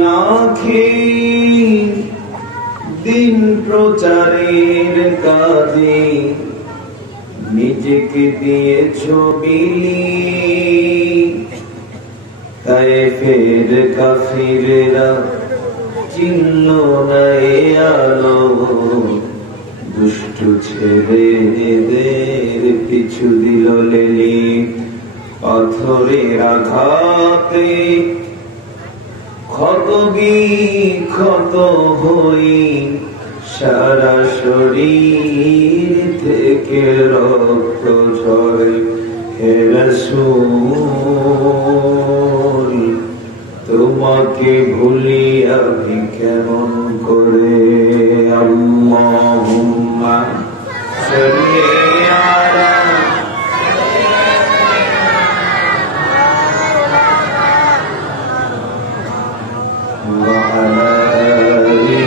না খেয়ে দিন প্রচারের কাজে নিজেকে দিয়েছ বিলি। তায়েফের কাফিররা চিহ্ন নাই আলো, দুষ্টু ছেলেদের পিছু দিল লেলি। পাথরের আঘাতে ক্ষত বিক্ষত হই, সারা শরীর থেকে রক্ত ঝরে। হে রাসূল তোমাকে ভুলি আমি কেমন করে। আল্লাহুম্মা সাল্লি আলা ওয়া আলা আলি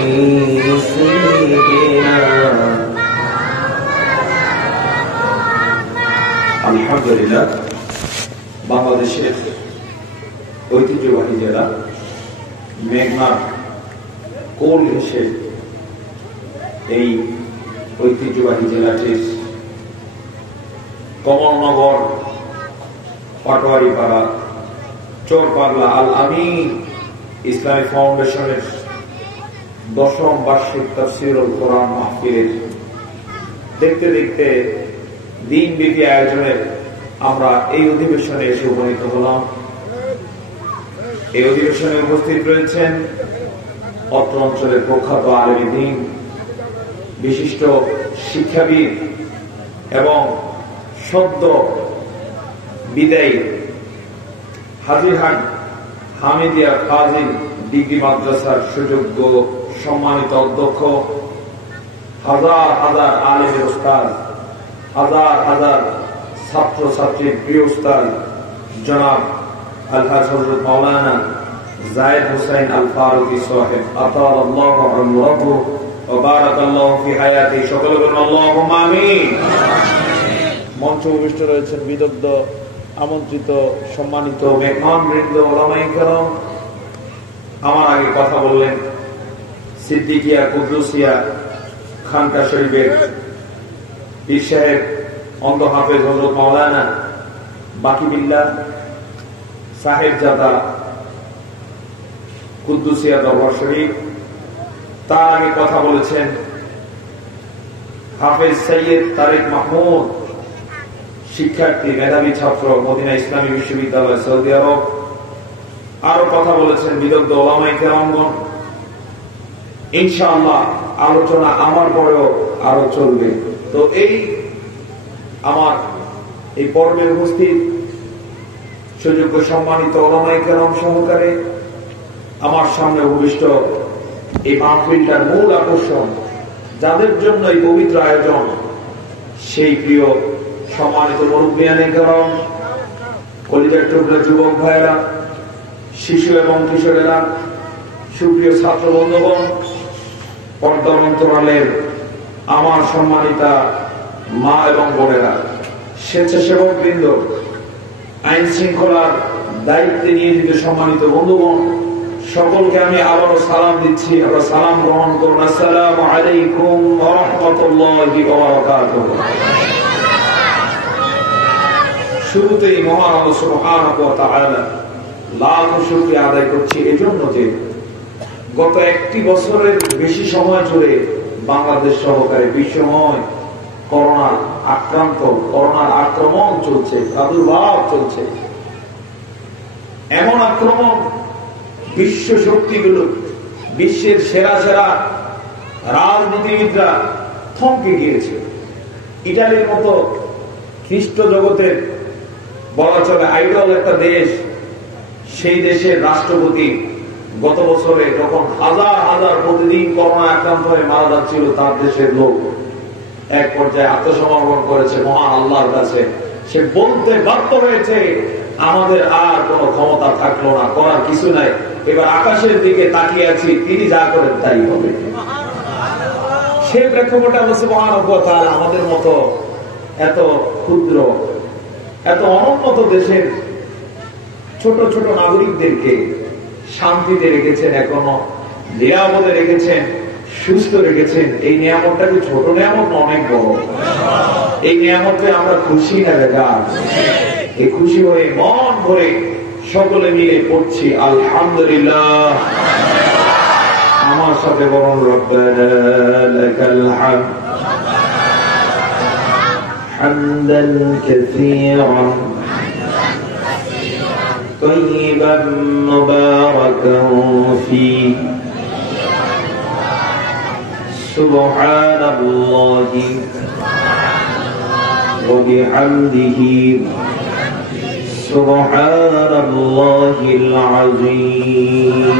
সাইয়্যিদিনা। আলহামদুলিল্লাহ, বাংলাদেশের ঐতিহ্যবাহী জেলা মেঘনার কোল ঘেঁষে এই ঐতিহ্যবাহী জেলাটির কমলনগর, পাটোয়ারিপাড়া, চোরপাগলা আল আমিন ইসলামিক ফাউন্ডেশনের 10ম বার্ষিক তাফসীরুল কোরআন মাহফিলের দেখতে দেখতে দিনব্যাপী আয়োজনের আমরা এই অধিবেশনে এসে উপনীত হলাম। এই অধিবেশনে উপস্থিত রয়েছেন অত্র অঞ্চলের প্রখ্যাত আলেমে দ্বীন, বিশিষ্ট শিক্ষাবিদ এবং সদ্য বিদায়ী হাজিরহাট হামিদিয়া ফাজিল ডিগ্রি মাদ্রাসার সুযোগ্য সম্মানিত অধ্যক্ষ, হাজার হাজার আলেমের উস্তাদ, হাজার হাজার ছাত্র ছাত্রীর প্রিয় উস্তাদ জনাব আলহাজ হযরত মাওলানা জায়েদ হোসেন আল ফারুকী সাহেব, আতাআল্লাহু আমরাহু ওয়া বারাকাল্লাহু ফি হায়াতি। সকলে বলুন আল্লাহুম্মা আমিন। মঞ্চে উপবিষ্ট রয়েছেন বিদগ্ধ আমন্ত্রিত সম্মানিত মেহমানবৃন্দ, উলামায়ে কেরাম। আমার আগে কথা বললেন সিদ্দিকিয়া কুদ্দুসিয়া খানকা শরীফের পীর সাহেব অন্ধ হাফেজ হযরত মাওলানা বাকিবিল্লাহ সাহেবজাদা কুদ্দুসিয়া দরবার শরীফ। তার আগে কথা বলেছেন হাফেজ সৈয়দ তারেক মাহমুদ, শিক্ষার্থী, মেধাবী ছাত্র, মদিনা ইসলামী বিশ্ববিদ্যালয়, সৌদি আরব। আরো কথা বলেছেন বিদগ্ধ উলামায়ে কেরামগণ। ইনশাআল্লাহ আলোচনা আমার পরেও আরো চলবে। তো এই আমার এই পর্বে উপস্থিত সুযোগ্য সম্মানিত উলামায়ে কেরাম সহকারে আমার সামনে উপবিষ্ট এই মাহফিলটার মূল আকর্ষণ, যাদের জন্য এই পবিত্র আয়োজন, সেই প্রিয় সম্মানিত মুরব্বিয়ানে কেরাম, কলিজার টুকরা যুবক ভাইয়েরা, শিশু এবং কিশোরেরা, সুপ্রিয় ছাত্র বন্ধুগণ, পর্দার অন্তরালের আমার সম্মানিতা মা এবং বোনেরা, স্বেচ্ছাসেবক বৃন্দ, আইন শৃঙ্খলার দায়িত্বে নিয়োজিত সম্মানিত বন্ধুগণ, সকলকে আমি আবারও সালাম দিচ্ছি। আপনারা সালাম গ্রহণ করুন। আসসালামু আলাইকুম ওয়া রাহমাতুল্লাহি ওয়া বারাকাতুহু। শুরুতেই মহান আল্লাহ সুবহানাহু ওয়া তাআলা লাখ শুকরিয়া আদায় করছি এজন্য যে গত একটি বছরের বেশি সময় জুড়ে বাংলাদেশ সহকারে বিশ্বময় করোনার আক্রমণ চলছে, প্রাদুর্ভাব চলছে। এমন আক্রমণ বিশ্ব শক্তিগুলো, বিশ্বের সেরা সেরা রাজনীতিবিদরা থমকে গিয়েছে। ইটালির মতো খ্রিস্ট জগতের বলা চলে আইডল একটা দেশ, সেই দেশের রাষ্ট্রপতি গত বছরে যখন হাজার হাজার প্রতিদিন করোনা আক্রান্ত হয়ে মারা যাচ্ছিল তার দেশের লোক, এক পর্যায়ে আত্মসমর্পণ করেছে মহান আল্লাহর কাছে। সে বলতে বাধ্য হয়েছে আমাদের আর কোনো ক্ষমতা থাকলো না, করার কিছু নাই, এবার আকাশের দিকে তাকিয়ে আছি, তিনি যা করেন তাই হবে। সে প্রেক্ষাপটে আল্লাহ সুবহানাহু ওয়া তাআলা আমাদের মতো এত ক্ষুদ্র, এত অনুন্নত দেশের ছোট ছোট নাগরিকদেরকে শান্তিতে রেখেছেন, এখনো নিরাপদে রেখেছেন, সুস্থ রেখেছেন। এই নিয়ামতটা কি ছোট নিয়ামত না অনেক বড়? এই নিয়ামতে আমরা খুশি না বেজার? এই খুশি হয়ে মন ভরে সকলে মিলে পড়ছি আলহামদুলিল্লাহ। আমার সাথে বলুন রব্বানা লাকাল হামদ হামদান কাসীরান তাইয়িবান মুবারাকান ফীহি সুবহানাল্লাহি ওয়া বিহামদিহি সুবহানাল্লাহিল আযীম।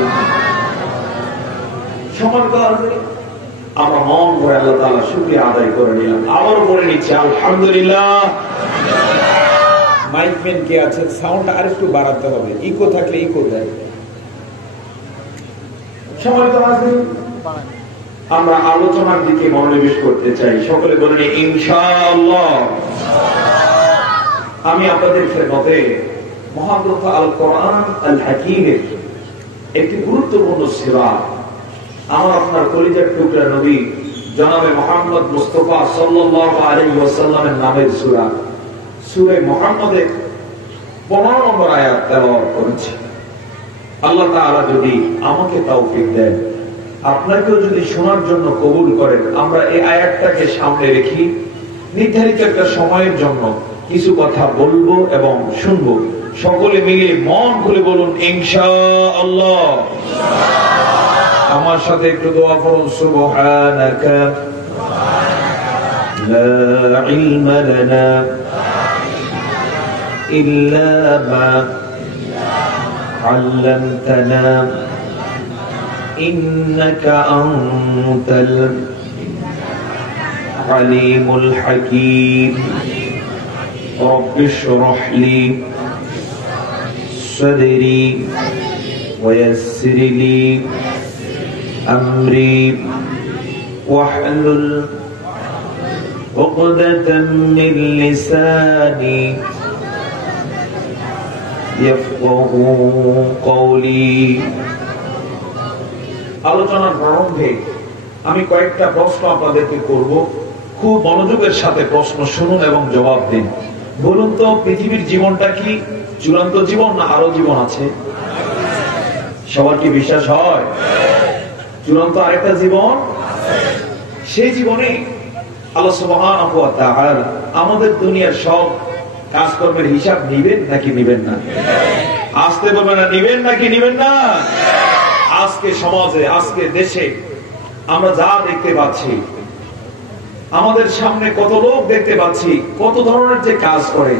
আমরা মন ভরে আল্লাহ তাআলা শুকরিয়া আদায় করে নিলাম। আবার বলে নিচ্ছি আলহামদুলিল্লাহ। মাইকম্যান কে আছে, সাউন্ড আর একটু বাড়াতে হবে, ইকো থাকলে ইকো দেয়। সম্মানিত হাজির, আমরা আলোচনার দিকে মনোনিবেশ করতে চাই। সকলে বলেন ইনশাআল্লাহ। আমি আপনাদের খেদমতে মহাগ্রন্থ আল কোরআন আল হাকীমের একটি গুরুত্বপূর্ণ সূরা, আমার আপনার কলিজার টুকরা নবী জনাবে মুহাম্মদ মুস্তাফা সাল্লাল্লাহু আলাইহি ওয়াসাল্লামের নামের সূরা সূরা মুহাম্মদের 15 নম্বর আয়াত তেলাওয়াত করেছি। আল্লাহ তাআলা যদি আমাকে তৌফিক দেন, আপনাকেও যদি শোনার জন্য কবুল করেন, আমরা এই আয়াতটাকে সামনে রেখে নির্ধারিত একটা সময়ের জন্য কিছু কথা বলবো এবং শুনবো। সকলে মিলে মন খুলে বলুন ইনশাআল্লাহ। আমার সাথে একটু দোয়া করুন সুবহানাকা লা ইলমা লানা ইল্লা মা আল্লামতানা ইন্নাকা আনতাল আলিমুল হাকীম। رب اشرح لي صدري ويسر لي أمري واحلل عقدة من لساني يفقهوا قولي। আলোচনার প্রারম্ভে আমি কয়েকটা প্রশ্ন আপনাদেরকে করব, খুব মনোযোগের সাথে প্রশ্ন শুনুন এবং জবাব দিন। বলুন তো, পৃথিবীর জীবনটা কি চূড়ান্ত জীবন না আরো জীবন আছে? সবার কি বিশ্বাস হয় চূড়ান্ত আরেকটা জীবন? সেই জীবনে আল্লাহ সুবহানাহু ওয়া তাআলা আমাদের দুনিয়ার সব কাজকর্মের হিসাব নিবেন নাকি নিবেন না? আসতে বলবেন না, নিবেন নাকি নিবেন না? আজকে সমাজে, আজকে দেশে আমরা যা দেখতে পাচ্ছি, আমাদের সামনে কত লোক দেখতে পাচ্ছি, কত ধরনের যে কাজ করে।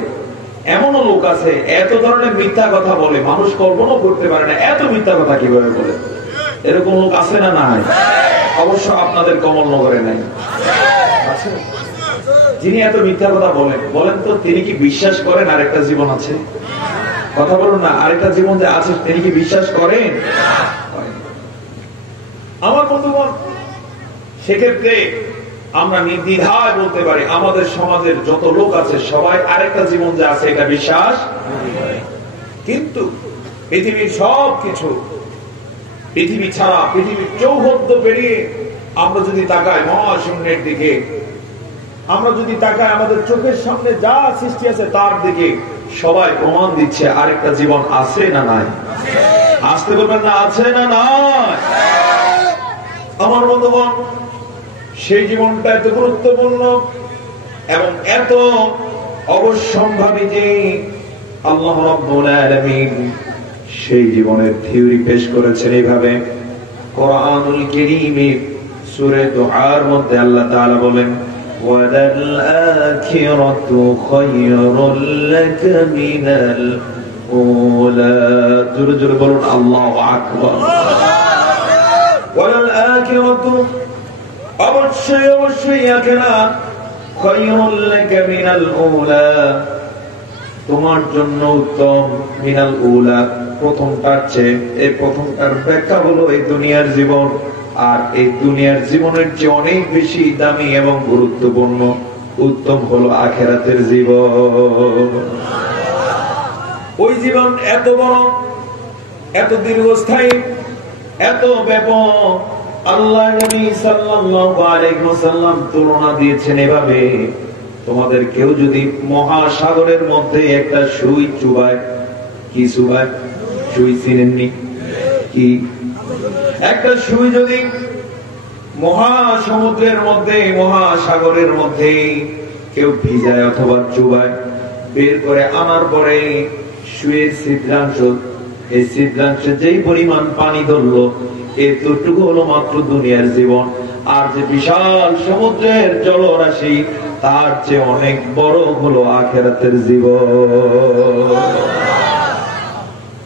এমনও লোক আছে এত ধরনের মিথ্যা কথা বলে, মানুষ কল্পনা করতে পারে না এত মিথ্যা কথা কিভাবে বলে। এরকম লোক আছে না নাই? অবশ্য আপনাদের কমলনগরে নাই, আছে। যিনি এত মিথ্যা কথা বলেন, বলেন তো তিনি কি বিশ্বাস করেন আরেকটা জীবন আছে? কথা বলুন না, আরেকটা জীবন যে আছে তিনি কি বিশ্বাস করেন? আমার বন্ধুগণ, সেক্ষেত্রে আমরা নির্দ্বিধায় বলতে পারি আমাদের সমাজের যত লোক আছে সবাই আরেকটা জীবন যে আছে এটা বিশ্বাস। কিন্তু পৃথিবীর সবকিছু, পৃথিবী ছাড়া, পৃথিবীর চৌহদ্দ পেরিয়ে আমরা যদি তাকাই মহাশূন্যের দিকে, আমরা যদি তাকাই আমাদের চোখের সামনে যা সৃষ্টি আছে তার দিকে, সবাই প্রমাণ দিচ্ছে আরেকটা জীবন আছে না নাই? আসতে বলবেন না, আছে না নাই? আমার বন্ধুগণ, সেই জীবনটা এত গুরুত্বপূর্ণ এবং এত অবশ্যম্ভাবী যে আল্লাহ রাব্বুল আলামিন সেই জীবনের থিওরি পেশ করেছেন এইভাবে। কোরআনুল কারীমে সূরা দুহার মধ্যে আল্লাহ তাআলা বলেন, ওয়ালাল আখিরাতু খায়রুল লাকা মিনাল উলা। জোরে জোরে বলুন আল্লাহু আকবার। ওয়ালাল আখিরাতু, অবশ্যই অবশ্যই আখিরাত, খায়রুল লাকা মিনাল উলা, তোমার জন্য উত্তম, মিনাল উলা, প্রথমটার চেয়ে। এই প্রথমটার ব্যাখ্যা হলো এই দুনিয়ার জীবন, আর এই দুনিয়ার জীবনের চেয়ে অনেক বেশি দামি এবং গুরুত্বপূর্ণ উত্তম হলো আখিরাতের জীবন। ওই জীবন এত বড় এত দীর্ঘস্থায়ী, এত ব্যাপক। আল্লাহ নবী সাল্লাল্লাহু আলাইহি ওয়াসাল্লাম তুলনা দিয়েছেন এভাবে, তোমাদের কেউ যদি মহাসাগরের মধ্যে একটা সুই চুবায়, কি চুবায়? সুই চিনেননি কি? একটা সুই যদি মহাসমুদ্রের মধ্যে, মহাসাগরের মধ্যে কেউ ভিজায় অথবা চুবায়, বের করে আনার পরে সুয়ের ছিদ্রাংশ, এই ছিদ্রাংশে যেই পরিমাণ পানি ধরলো, এতটুকু হলো মাত্র দুনিয়ার জীবন। আর যে বিশাল সমুদ্রের জলরাশি, তার চেয়ে অনেক বড় হলো আখিরাতের জীবন।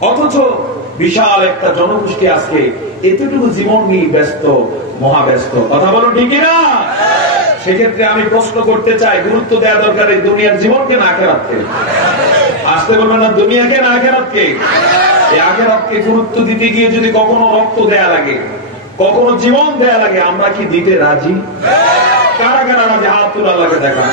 অথচ বিশাল একটা জনগোষ্ঠী আজকে এতটুকু জীবন নিয়ে ব্যস্ত, মহাব্যস্ত। কথা বলো ঠিক না? সেক্ষেত্রে আমি প্রশ্ন করতে চাই, গুরুত্ব দেওয়া দরকার এই দুনিয়ার জীবনকে না আখিরাতকে? আসতে বলবেন না, দুনিয়াকে না আখিরাতকে? এই আখিরাতকে গুরুত্ব দিতে গিয়ে যদি কখনো রক্ত দেয়া লাগে, কখনো জীবন দেয়া লাগে, আমরা কি দিতে রাজি? কারা কারা রাজি? হাত তোলা লাগে দেখান।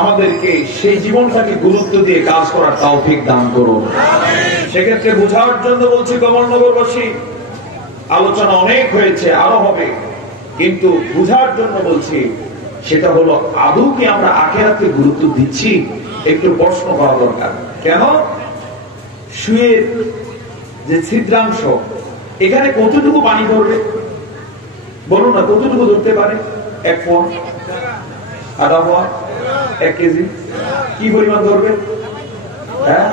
আমাদেরকে সেই জীবনটাকে গুরুত্ব দিয়ে কাজ করার তৌফিক দান করুন। সেক্ষেত্রে বুঝার জন্য বলছি, কমলনগরবাসী, আলোচনা অনেক হয়েছে, আরো হবে, কিন্তু বুঝার জন্য বলছি, সেটা হলো আদৌ কি আমরা আখিরাতকে গুরুত্ব দিচ্ছি? একটু প্রশ্ন করা দরকার। কেন? সুয়ের যে ছিদ্রাংশ, এখানে কতটুকু পানি ধরবে বলুন না? কতটুকু ধরতে পারে? 1 পন, আধা পন, 1 কেজি? কি পরিমাণ ধরবে? হ্যাঁ,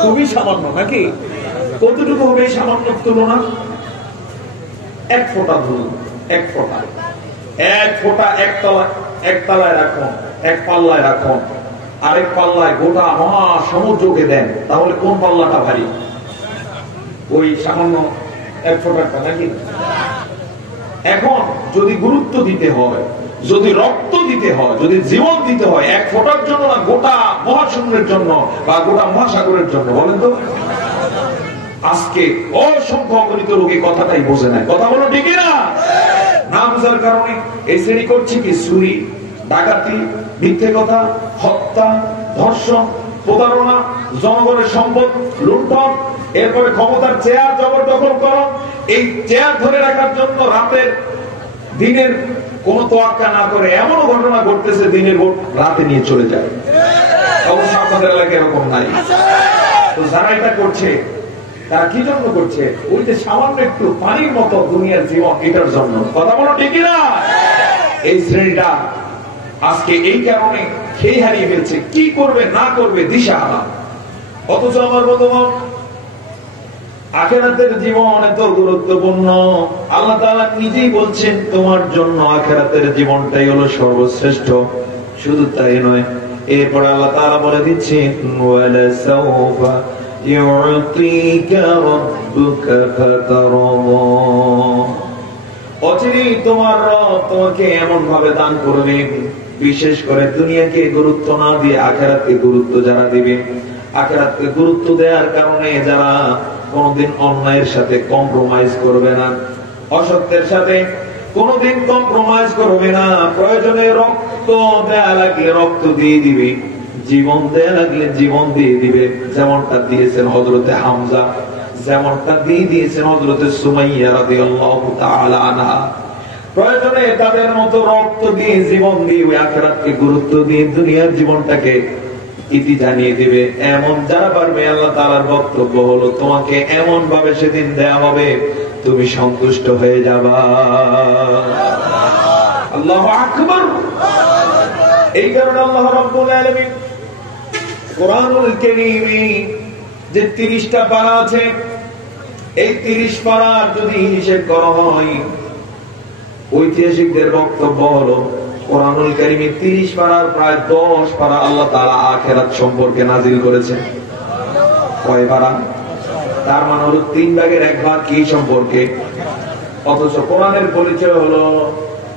খুবই সামান্য নাকি? কতটুকু হবে এই সামান্য তুলনা? 1 ফোঁটা ধরুন, 1 ফোঁটা, 1 ফোঁটা এক তলায় রাখুন, এক পাল্লায় রাখুন, আরেক পাল্লায় গোটা মহাসমুদ্রকে দেন, তাহলে কোন পাল্লাটা ভারী? ওই সামান্য 1 ফোঁটাটা নাকি? এখন যদি গুরুত্ব দিতে হয়, যদি রক্ত দিতে হয়, যদি জীবন দিতে হয়, 1 ফোঁটার জন্য না, গোটা মহাশূন্যের জন্য বা গোটা মহাসাগরের জন্য, বলেন তো? আজকে অসংখ্য অগণিত লোকে কথাটাই বোঝে না। কথা বলো ঠিক না? না বোঝার কারণে এই শ্রেণী করছে কি? চুরি, ডাকাতি, মিথ্যে কথা, হত্যা, ধর্ষণ, প্রতারণা, জনগণের সম্পদ লুণ্ঠন, এরপরে ক্ষমতার চেয়ার জবরদখল করো। এই চেয়ার ধরে রাখার জন্য রাতের দিনের কোন তোয়াক্কা না করে এমন ঘটনা ঘটতেছে, দিনের ভোট রাতে নিয়ে চলে যায়। অবশ্য আপনাদের এলাকায় এরকম নাই। তো যারা এটা করছে, তারা কি জন্য করছে? ওই যে সামান্য একটু পানির মতো দুনিয়ার জীবন, এটার জন্য। কথা বলো ঠিক না? এই শ্রেণীটা আজকে এই কারণে খেয়ে হারিয়ে ফেলছে, কি করবে না করবে দিশাহারা। অথচ আমার বন্ধুগণ, আখিরাতের জীবন এত গুরুত্বপূর্ণ। আল্লাহ তাআলা নিজেই বলছেন, তোমার জন্য আখিরাতের জীবনটাই হলো সর্বশ্রেষ্ঠ। শুধু তাই নয়, এরপর আল্লাহ তাআলা বলে দিচ্ছেন, ওয়ালা সাওফা ইউতিকা রাব্বুকা ফাতারদা, অচিরেই তোমার রব তোমাকে এমন ভাবে দান করবেন। বিশেষ করে দুনিয়াকে গুরুত্ব না দিয়ে আখিরাতকে গুরুত্ব যারা দিবে, আখিরাতকে গুরুত্ব দেওয়ার কারণে যারা কোনদিন অন্যায়ের সাথে কম্প্রোমাইজ করবে না, অসত্যের সাথে কোনদিন কম্প্রোমাইজ করবে না, প্রয়োজনে রক্ত দেয়া লাগলে রক্ত দিয়ে দিবে, জীবন দেয়া লাগলে জীবন দিয়ে দিবে, যেমনটা দিয়েছেন হযরতে হামজা, যেমনটা দিয়ে দিয়েছেন হযরতে সুমাইয়া রাদিয়াল্লাহু তাআলা আনহা। প্রয়োজনে তাদের মতো রক্ত দিয়ে, জীবন দিয়ে, ওই আখিরাতকে গুরুত্ব দিয়ে দুনিয়ার জীবনটাকে ইতি জানিয়ে দিবে। এমন যারা পারবে, আল্লাহ তাআলার বক্তব্য হলো, তোমাকে এমন ভাবে সেদিন দেয়া হবে, তুমি সন্তুষ্ট হয়ে যাবা। আল্লাহু আকবার। এই কারণে আল্লাহ রাব্বুল আলামিন কোরআনুল কারীমে যে 30টা পারা আছে, এই 30 পারার যদি হিসেব করা হয়, ঐতিহাসিকদের বক্তব্য হলো কোরআনুল কারীমে 30 পারার প্রায় 10 পারা আল্লাহ তাআলা আখিরাত সম্পর্কে নাজিল করেছেন। কয় পারা? তার মানে হলো 3 ভাগের 1 ভাগ কি সম্পর্কে? অথচ কোরআনের পরিচয় হলো,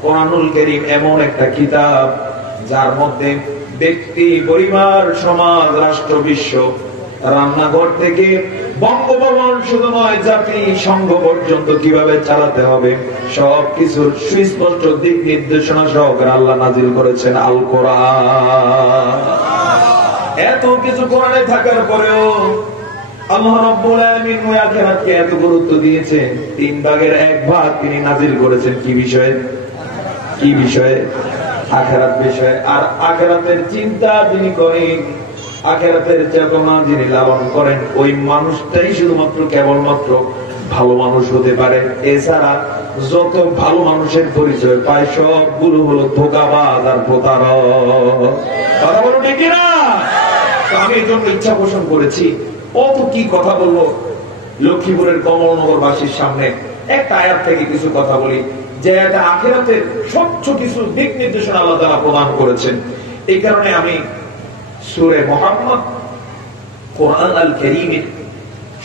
কোরআনুল কারীম এমন একটা কিতাব যার মধ্যে ব্যক্তি, পরিবার, সমাজ, রাষ্ট্র, বিশ্ব, রান্নাঘর থেকে বঙ্গভবন শুধু নয়, জাতি সংঘ পর্যন্ত কিভাবে চালাতে হবে সবকিছুর সুস্পষ্ট দিক নির্দেশনা সহকারে আল্লাহ নাজিল করেছেন আল কোরআন। এত কিছু কোরআনে থাকার পরেও আল্লাহ রাব্বুল আলামিন ওই আখিরাতকে এত গুরুত্ব দিয়েছেন, 3 ভাগের 1 ভাগ তিনি নাজিল করেছেন কি বিষয়ে? কি বিষয়ে? আখিরাত বিষয়ে। আর আখিরাতের চিন্তা যিনি করেন, আখিরাতের চেতনা যিনি লালন করেন, ওই মানুষটাই শুধুমাত্র কেবলমাত্র ভালো মানুষ হতে পারে। এছাড়া যত ভালো মানুষের পরিচয় পায় সবগুলো হলো ধোঁকাবাজ আর প্রতারক। কথা বলো ঠিক না? আমি এই জন্য ইচ্ছা পোষণ করেছি, অত কি কথা বলবো লক্ষ্মীপুরের কমলনগরবাসীর সামনে একটা আয়াত থেকে কিছু কথা বলি, যে এটা আখিরাতের স্বচ্ছ কিছু দিক নির্দেশনা আল্লাহ তাআলা প্রদান করেছেন। এই কারণে আমি সূরা মুহাম্মদ কোরআন আল কারীমের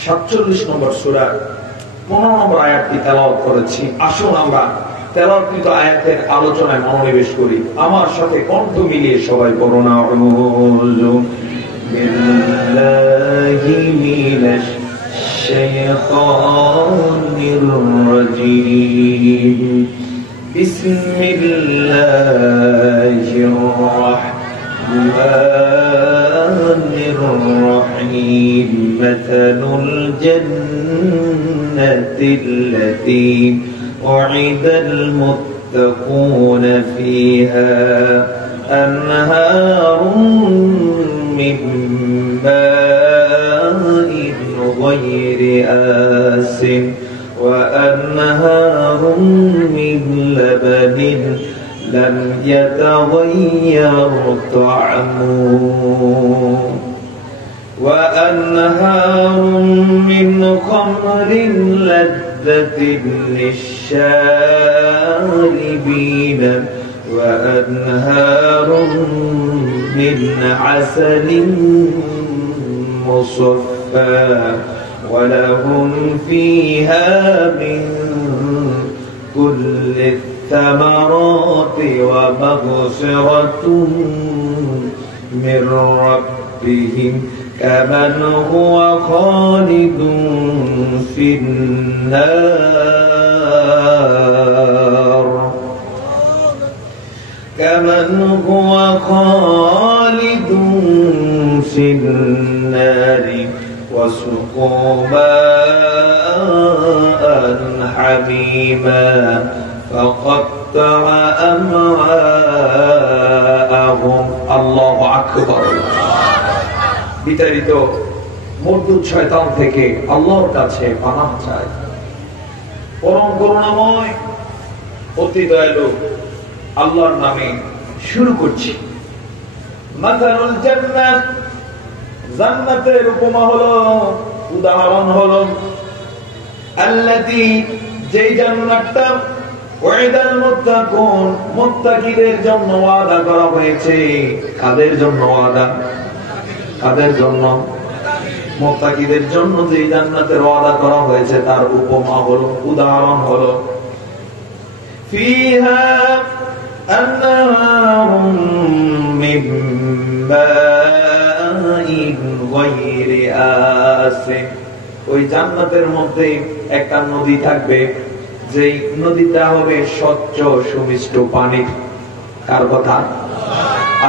47 নম্বর সূরা 15 নম্বর আয়াতটি তেলাওয়াত করেছি। আসুন আমরা তেলাওয়াতকৃত আয়াতের আলোচনায় মনোনিবেশ করি। আমার সাথে কণ্ঠ মিলিয়ে সবাই পড়ুন। আউযু বিল্লাহি মিনাশ শাইতানির রাজীম। বিসমিল্লাহির রাহমানির রাহিম। মাসালুল জান্নাতিল্লাতী উ'িদাল মুত্তাকুনা ফীহা আনহারুম মিন মাইন গায়রি আসিন ওয়া আনহারুম মিন লাবানিন لم يتغير طعمه وأنهار من خمر لذة للشاربين وأنهار من عسل مصفى ولهم فيها من كل الثمرات ومغفرة من ربهم كمن هو خالد في النار كمن هو خالد في النار وسقوا ماء حميما فقطع أمعاءهم الله أكبر। বিতাড়িত মরদুদ শয়তান থেকে আল্লাহর কাছে পানাহ চাই। পরম করুণাময় অতি দয়ালু আল্লাহর নামে শুরু করছি। মাসালুল জান্নাত, জান্নাতের উপমা হলো, উদাহরণ হলো, আল্লাতী, যেই জান্নাতটা ওয়াইদাল মুত্তাকুন, মুত্তাকিদের জন্য ওয়াদা করা হয়েছে। কাদের জন্য ওয়াদা? কাদের জন্য? মুত্তাকিদের জন্য যে জান্নাতের ওয়াদা করা হয়েছে তার উপমা হলো, উদাহরণ হলো, ফিহা আনহারুম মিন মাইন গায়রি আসিন। ওই জান্নাতের মধ্যে একটা নদী থাকবে, যেই নদীটা হবে স্বচ্ছ সুমিষ্ট পানি। কার কথা?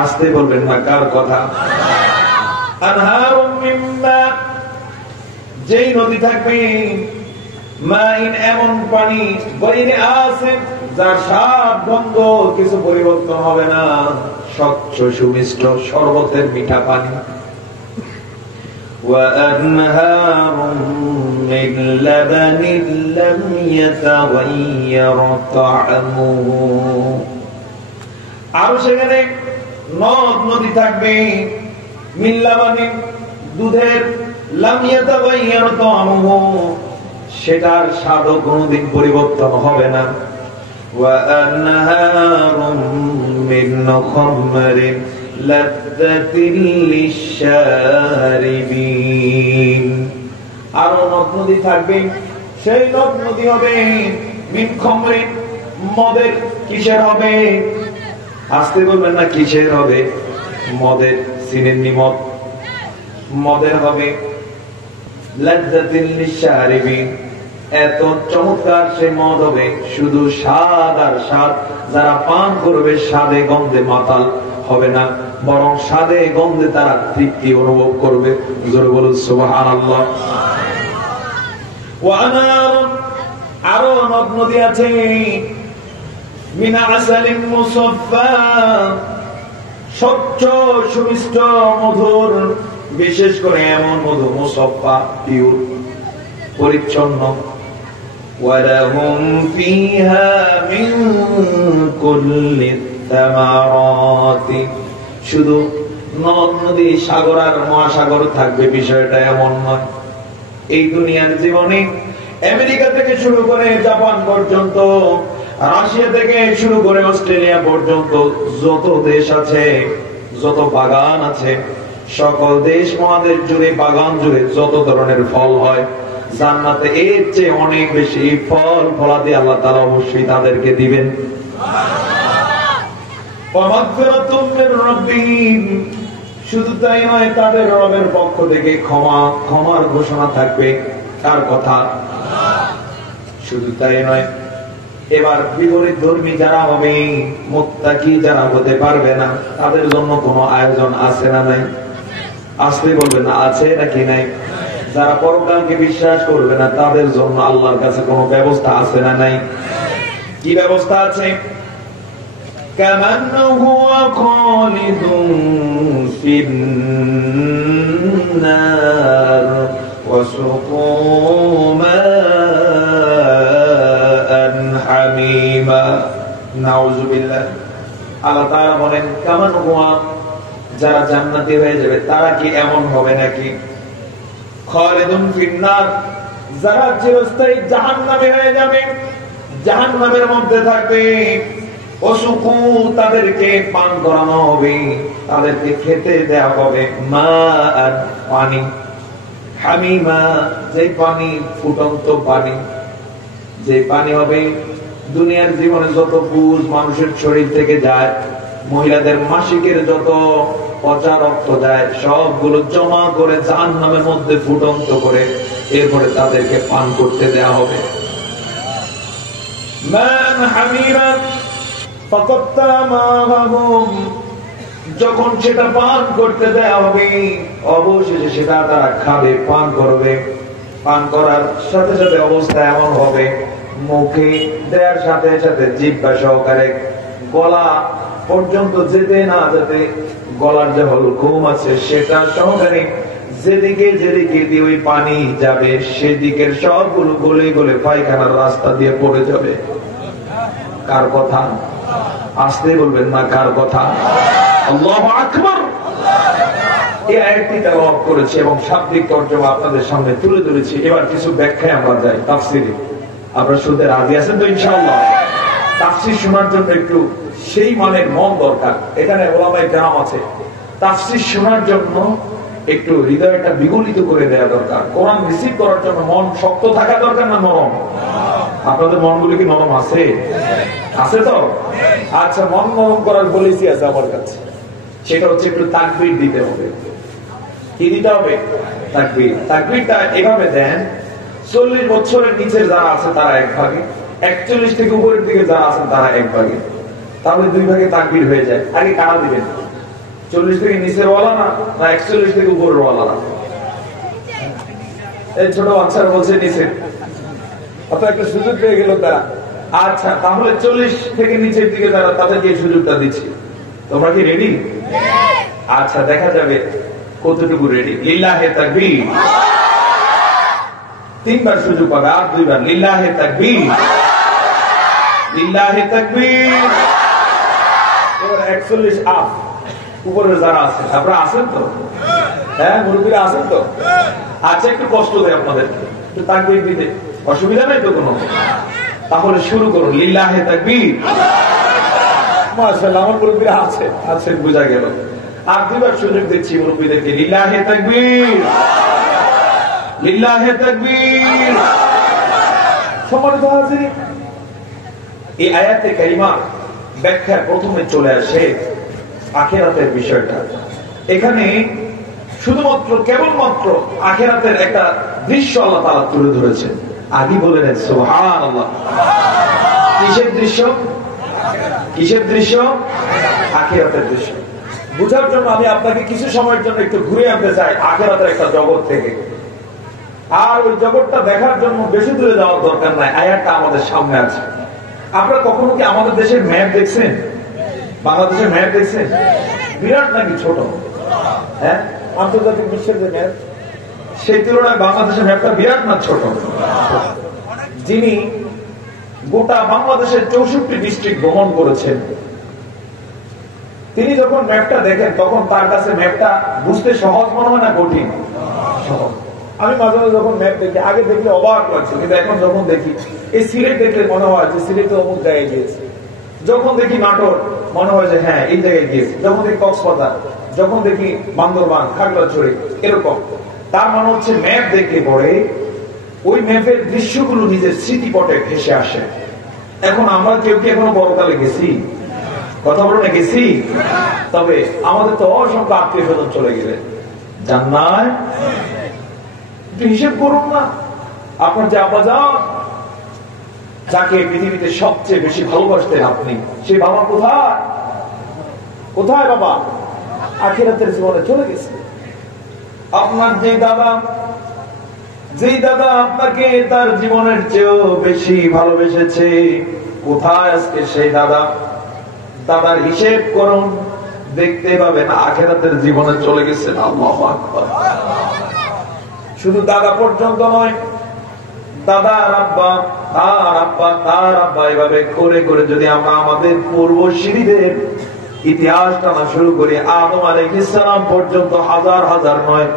আসতে বলবেন না, কার কথা? আনহারুম মিন মা, যেই নদী থাকবে, মাইন এমন পানি, গায়রি আসিন, যার স্বাদ গন্ধ কিছু পরিবর্তন হবে না, স্বচ্ছ সুমিষ্ট শরবতের মিঠা পানি। وأنهار من لبن لم يتغير طعمه, আর সেখানে নদ নদী থাকবে, মিন লাবানিন, দুধের, লাম ইয়াতাগায়্যার তা'আমুহু, সেটার স্বাদও কোনোদিন পরিবর্তন হবে না। ওয়া আনহারুম মিন খামরিন লাযযাতিল লিশ-শারিবিন, আরো নদ নদী থাকবে, সেই নদ নদী হবে মিন খামরিন, মদের। কিসের হবে? আসতে বলবেন না, কিসের হবে? মদের, চিনেননি মদ? মদের হবে লাযযাতিন লিশারিবিন, এত চমৎকার সে মদ হবে, শুধু স্বাদ আর স্বাদ। যারা পান করবে স্বাদে গন্ধে মাতাল হবে না, বরং স্বাদে গন্ধে তারা তৃপ্তি অনুভব করবে। জোরে বলুন সুবহানাল্লাহ। ওয়া আনারুন, আরো নদ নদী আছে, মিন আসালিন মুসাফফা, স্বচ্ছ সুমিষ্ট মধুর, বিশেষ করে এমন মধু মুসাফফা, পিওর, পরিচ্ছন্ন। ওয়ালাহুম ফিহা মিন কুল্লি তামারাতি, শুধু নদ নদী সাগর আর মহাসাগর থাকবে বিষয়টা এমন নয়। এই দুনিয়ার জীবনে আমেরিকা থেকে শুরু করে জাপান পর্যন্ত, রাশিয়া থেকে শুরু করে অস্ট্রেলিয়া পর্যন্ত যত দেশ আছে, যত বাগান আছে, সকল দেশ মহাদেশ জুড়ে বাগান জুড়ে যত ধরনের ফল হয়, জান্নাতে এর চেয়ে অনেক বেশি ফল ফলাদি আল্লাহ তাআলা অবশ্যই তাদেরকে দিবেন। ওয়ামাগফিরাতুম মির রাব্বিহিম, শুধু তাই নয়, তাদের রবের পক্ষ থেকে ক্ষমার ঘোষণা থাকবে। কার কথা? শুধু তাই নয়, এবার বিপরীত ধর্মী যারা হবে, মুত্তাকি যারা হতে পারবে না, তাদের জন্য কোনো আয়োজন আছে না নাই? আসলে বলবে না আছে নাকি নাই? যারা পরকালকে বিশ্বাস করবে না, তাদের জন্য আল্লাহর কাছে কোনো ব্যবস্থা আছে না নাই? কি ব্যবস্থা আছে? কামান হুয়া খালিদুন ফিন্নার ওয়াসুকু মাআন হামিমা। নাউযুবিল্লাহ। আল্লাহ তাআলা বলেন কামান হুয়া, যারা জান্নাতি হয়ে যাবে তারা কি এমন হবে নাকি? খালিদুন ফিন্নার, যারা চিরস্থায়ী জাহান্নামে হয়ে যাবে, জাহান্নামের মধ্যে থাকবে। ওয়াসুকু, তাদেরকে পান করানো হবে, তাদেরকে খেতে দেয়া হবে মাআন, পানি, হামিমা, যে পানি ফুটন্ত পানি, যে পানি হবে দুনিয়ার জীবনে যত পুজ মানুষের শরীর থেকে যায়, মহিলাদের মাসিকের যত পচা রক্ত যায়, সবগুলো জমা করে জাহান্নামের মধ্যে ফুটন্ত করে এরপরে তাদেরকে পান করতে দেয়া হবে। মান হামিমা ফাকাত্তা মাহুম, যখন সেটা পান করতে দেয়া হবে, অবশেষে সেটা তারা খাবে, পান করবে। পান করার সাথে সাথে অবস্থা এমন হবে, মুখে দেওয়ার সাথে সাথে জিহ্বা সহকারে গলা পর্যন্ত যেতে না যেতে, গলার যে হলকুম আছে সেটা সহকারে যেদিকে যেদিকে দিয়ে ওই পানি যাবে, সেদিকের সবগুলো গলে গলে পায়খানার রাস্তা দিয়ে পড়ে যাবে। কার কথা? আসতে বলবেন না, কার কথা? আল্লাহু আকবার। এই আয়াতটি তেলাওয়াত করেছি এবং শাব্দিক তরজমা আপনাদের সামনে তুলে ধরেছি। এবার কিছু ব্যাখ্যায় আমরা যাই তাফসীরে। আপনারা শুনতে রাজি আছেন তো ইনশাআল্লাহ? তাফসীর শোনার জন্য একটু সেই মানের মন দরকার। এখানে ওলামায়ে কেরাম আছে, তাফসীর শোনার জন্য একটু হৃদয়টা বিগলিত করে দেওয়া দরকার। কোরআন রিসিভ করার জন্য মন শক্ত থাকা দরকার না নরম? আপনাদের মনগুলো কি নরম আছে? আছে তো? আচ্ছা, মন নরম করার পলিসি আছে আমার কাছে, সেটা হচ্ছে একটু তাকবীর দিতে হবে। কি দিতে হবে? তাকবীর। তাকবীরটা এভাবে দেন, 40 বছরের নিচের যারা আছে তারা এক ভাগে, 41 থেকে উপরের দিকে যারা আছেন তারা এক ভাগে, তাহলে 2 ভাগে তাকবীর হয়ে যায়। আগে কারা দিবেন? 40 থেকে নিচের ওয়ালা না 41 থেকে উপরের ওয়ালা? এই ছোট বাচ্চারা বলছে নিচে, অত একটা সুযোগ পেয়ে গেল তারা। আচ্ছা, তাহলে 40 থেকে নিচের দিকে যারা, তাদেরকে এই সুযোগটা দিচ্ছি। তোমরা কি রেডি? আচ্ছা, দেখা যাবে কতটুকু রেডি। লিল্লাহে তাকবীর। 3 বার সুযোগ পাবে, আর 2 বার। লিল্লাহে তাকবীর, লিল্লাহে তাকবীর। এবার 41 আপ উপরে যারা আছেন, আপনারা আছেন তো? হ্যাঁ, মুরব্বীরা আছেন তো? আচ্ছা, একটু কষ্ট দেয় আপনাদেরকে, একটু তাকবীর দিতে অসুবিধা নাই তো কোনো? তাহলে শুরু করুন। লিল্লাহে তাকবীর। মাশাআল্লাহ, আমার মুরব্বীরা আছেন, বোঝা গেল। আর 2 বার সুযোগ দিচ্ছি মুরব্বীদেরকে। লিল্লাহে তাকবীর, লিল্লাহে তাকবীর। সম্মানিত হাজিরিন, এই আয়াতে কারিমা ব্যাখ্যা প্রথমে চলে আসে আখিরাতের বিষয়টা। এখানে শুধুমাত্র কেবলমাত্র আখিরাতের একটা দৃশ্য আল্লাহ তাআলা তুলে ধরেছেন। আগে বলে নেন সুবহানাল্লাহ। কিসের দৃশ্য? কিসের দৃশ্য? আখিরাতের দৃশ্য। বুঝার জন্য আমি আপনাকে কিছু সময়ের জন্য একটু ঘুরে আনতে চাই আখিরাতের একটা জগৎ থেকে। আর ওই জগৎটা দেখার জন্য বেশি দূরে যাওয়ার দরকার নাই, আয়াতটা আমাদের সামনে আছে। আপনারা কখনো কি আমাদের দেশের ম্যাপ দেখছেন? বাংলাদেশের ম্যাপ দেখছেন? বিরাট নাকি ছোট? হ্যাঁ, আন্তর্জাতিক বিশ্বের যে ম্যাপ, সেই তুলনায় বাংলাদেশের ম্যাপটা বিরাট না ছোট? যিনি গোটা বাংলাদেশের 64 ডিস্ট্রিক্ট ভ্রমণ করেছেন, তিনি যখন ম্যাপটা দেখেন তখন তার কাছে ম্যাপটা বুঝতে সহজ মনে হয় না কঠিন? সহজ। আমি মাঝে মাঝে যখন ম্যাপ দেখি, আগে দেখলে অবাক লাগছে, কিন্তু এখন যখন দেখি, এই সিলেট দেখলে মনে হয় যে সিলেটে অমুক জায়গায় গিয়েছে। যখন দেখি নাটোর মনে হয় যে হ্যাঁ এই জায়গায় গিয়েছে। যখন দেখি কক্সবাজার, যখন দেখি বান্দরবান, খাগড়াছড়ি, এরকম। তার মানে হচ্ছে ম্যাপ দেখলে পরে ওই ম্যাপের দৃশ্যগুলো নিজের স্মৃতিপটে ভেসে আসে। এখন আমরা কেউ কি এখনো বড়কালে গেছি? কথা বলো না, গেছি? তবে আমাদের তো অসংখ্য আত্মীয় স্বজন চলে গেলে জান্নাত। একটু হিসেব করুন না, আপনার যে আব্বাজান, যাকে পৃথিবীতে সবচেয়ে বেশি ভালোবাসতেন আপনি, সেই বাবা কোথায়? কোথায় বাবা? আখিরাতের জীবনে চলে গেছে। আপনার যেই দাদা আপনাকে তার জীবনের চেয়েও বেশি ভালোবেসেছে, কোথায় আজকে সেই দাদার হিসেব করুন, দেখতে পাবেন আখিরাতের জীবনে চলে গেছেন। আল্লাহু আকবার। শুধু দাদা পর্যন্ত নয়, দাদা আর আব্বা, তার আব্বা, তার আব্বা, এভাবে করে করে যদি আমরা আমাদের পূর্বসূরীদের ইতিহাস টানা শুরু করি, আদম আলাইহিস সালাম পর্যন্ত হাজার হাজার নয়,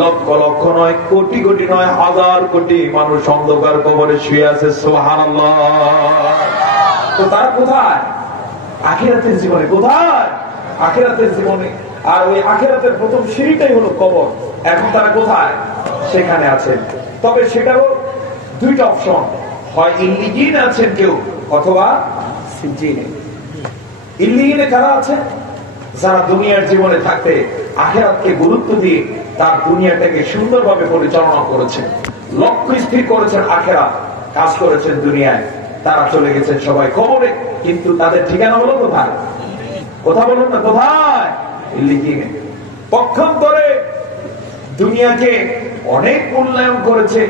লক্ষ লক্ষ নয়, কোটি কোটি নয়, হাজার কোটি মানুষ অন্ধকার কবরে শুয়ে আছে। সুবহানাল্লাহ। তো তারা কোথায়? আখিরাতের জীবনে। কোথায়? আখিরাতের জীবনে। আর ওই আখিরাতের প্রথম সিঁড়িটাই হলো কবর। এখন তারা কোথায়? সেখানে আছেন। তবে সেটারও দুইটা অপশন, হয় ইল্লিগিন আছেন কেউ, অথবা সিজ্জিনে। ইল্লিগিনে কারা আছে? যারা দুনিয়ার জীবনে থাকতে আখিরাতকে গুরুত্ব দিয়ে তার দুনিয়াটাকে সুন্দরভাবে পরিচালনা করেছেন, লক্ষ্য স্থির করেছেন আখিরাত, কাজ করেছেন দুনিয়ায়। তারা চলে গেছেন সবাই কবরে, কিন্তু তাদের ঠিকানা হলো কোথায়? কথা বলুন না, কোথায়? ইল্লিগিনে। পক্ষান্তরে দুনিয়াকে অনেক মূল্যায়ন করেছে,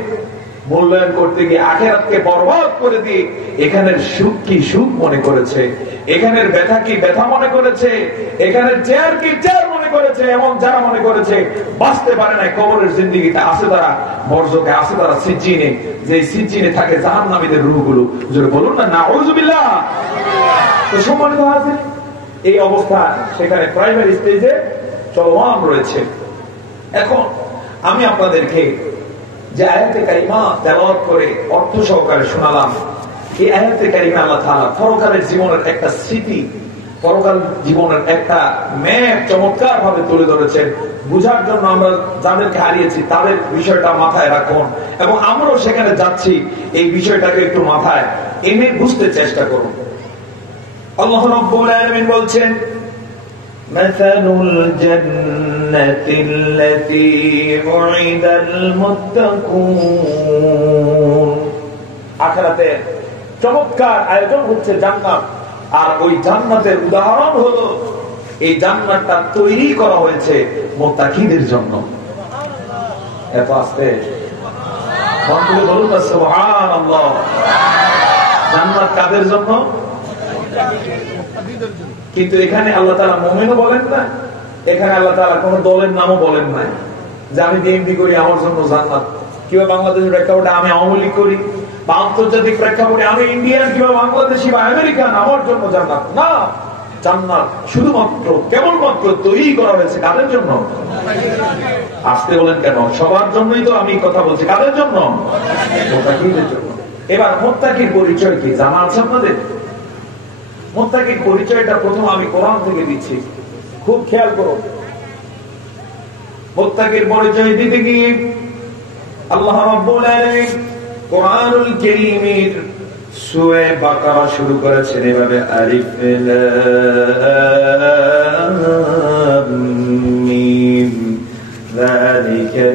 মূল্যায়ন করতে গিয়ে আখিরাতকে বরবাদ করে দিয়ে এখানের সুখ কি সুখ মনে করেছে, এখানের ব্যথা কি ব্যথা মনে করেছে, এখানের চেয়ার কি চেয়ার মনে করেছে। এমন যারা মনে করেছে বাঁচতে পারে না কবরের জিন্দেগিতে, আছে তারা বরজকে, আছে তারা সিজ্জিনে, যে সিজ্জিনে থাকে জাহান্নামীদের রূহগুলো। জোরে বলুন না, নাউযুবিল্লাহ। তো সম্মানিত হাজির, এই অবস্থা সেখানে প্রাইমারি স্টেজে চলমান রয়েছে। এখন আমি আপনাদেরকে যে আয়াতে কারিমা তেলাওয়াত করে অর্থ সহকারে শোনালাম, এই আয়াতে কারিমা আল্লাহ তাআলা পরকালের জীবনের একটা স্মৃতি, পরকাল জীবনের একটা ম্যাপ চমৎকার ভাবে তুলে ধরেছেন। বুঝার জন্য আমরা যাদেরকে হারিয়েছি তাদের বিষয়টা মাথায় রাখুন, এবং আমরাও সেখানে যাচ্ছি, এই বিষয়টাকে একটু মাথায় এনে বুঝতে চেষ্টা করুন। আল্লাহ রাব্বুল আলামিন বলছেন, মাসালুল জান্নাতিল্লাতী উইদাল মুত্তাকুন। আখিরাতে চমৎকার আয়োজন হচ্ছে জান্নাত, আর ওই জান্নাতের উদাহরণ হলো এই জান্নাতটা তৈরি করা হয়েছে মুত্তাকিদের জন্য। এত আস্তে বলুন না সুবহানাল্লাহ। জান্নাত কাদের জন্য? কিন্তু এখানে আল্লাহ তাআলা মুমিনও বলেন না, এখানে আল্লাহ তাআলা কোন দলের নামও বলেন না যে আমি বিএনপি করি আমার জন্য জান্নাত, কিংবা বাংলাদেশের প্রেক্ষাপটে আমি আওয়ামী লীগ করি, বা আন্তর্জাতিক প্রেক্ষাপটে আমি ইন্ডিয়ান কিংবা বাংলাদেশি বা আমেরিকান, আমার জন্য জান্নাত না। জান্নাত শুধুমাত্র কেবলমাত্র তৈরি করা হয়েছে কাদের জন্য? আসতে বলেন কেন? সবার জন্যই তো আমি কথা বলছি। কাদের জন্য? মুত্তাকিদের জন্য। এবার মুত্তাকির পরিচয় কি জানা আছে আপনাদের? মুত্তাকির পরিচয়টা প্রথম আমি কোরআন থেকে দিচ্ছি, খুব খেয়াল করুন। মুত্তাকির পরিচয় দিতে গিয়ে আল্লাহ রাব্বুল আলামিন কোরআনুল কারীমের সূরা বাকারা শুরু করেছেন এভাবে, আলিফ লাম মিম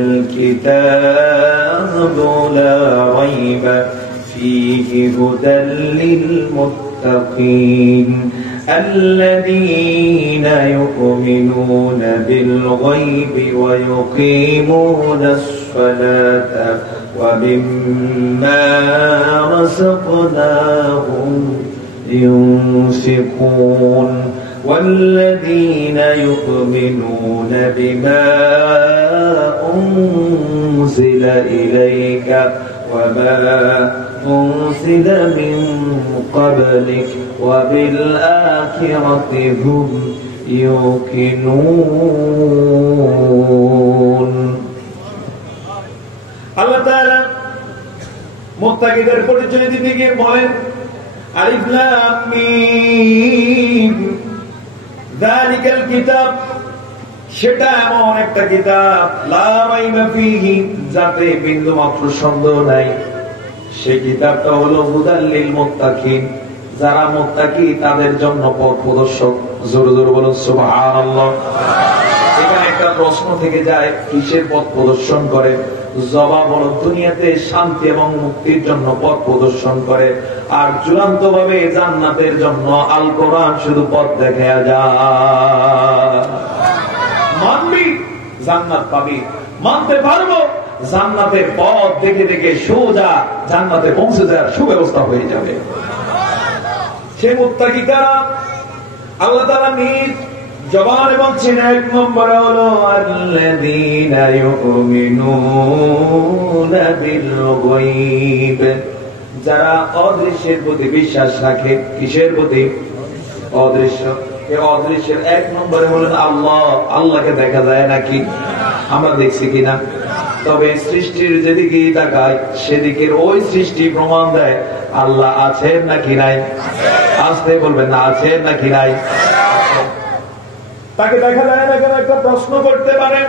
الكتاب لا ريب فيه هدى للمتقين الذين يؤمنون بالغيب ويقيمون الصلاة ومما رزقناهم ينفقون والذين يؤمنون بما أنزل إليك وما أنزل من قبلك وبالآخرة هم يوقنون আল্লাহ তাআলা মুত্তাকিদের পরিচয় দিতে গিয়ে বলেন আলিফ লাম মিম যালিকাল কিতাব, সেটা এমন একটা কিতাব লা রাইবা ফীহি, যাতে বিন্দু মাত্র সন্দেহ নাই। সেই কিতাবটা হলো হুদাল লিল মুত্তাকিন, যারা মুত্তাকি তাদের জন্য পথ প্রদর্শক। জোরে জোরে বলুন সুবহানাল্লাহ। এখানে একটা প্রশ্ন থেকে যায়, কিসের পথ প্রদর্শন করে? জবাব হলো দুনিয়াতে শান্তি এবং মুক্তির জন্য পথ প্রদর্শন করে, আর চূড়ান্ত ভাবে জান্নাতের জন্য আল কোরআন শুধু পথ দেখায়া যায়। মানবি জান্নাত পাবি, মানতে পারবো জান্নাতের পথ দেখে দেখে সোজা জান্নাতে পৌঁছে যাওয়ার সুব্যবস্থা হয়ে যাবে। সে মুত্তাকি কারা? আল্লাহ তাআলা নিজ জবানে বলছেন, এক নম্বরে হলো আল্লাযীনা ইউমিনুনা বিল গায়ব, যারা অদৃশ্যের প্রতি বিশ্বাস রাখে। কিসের প্রতি? অদৃশ্য। এই অদৃশ্যের এক নম্বরে হলেন আল্লাহ। আল্লাহকে দেখা যায় নাকি? আমরা দেখছি কিনা? তবে সৃষ্টির যেদিকে তাকাই সেদিকের ওই সৃষ্টি প্রমাণ দেয় আল্লাহ আছেন নাকি নাই। আসতে বলবেন না, আছেন নাকি নাই? তাকে দেখা যায় না কেন? একটা প্রশ্ন করতে পারেন।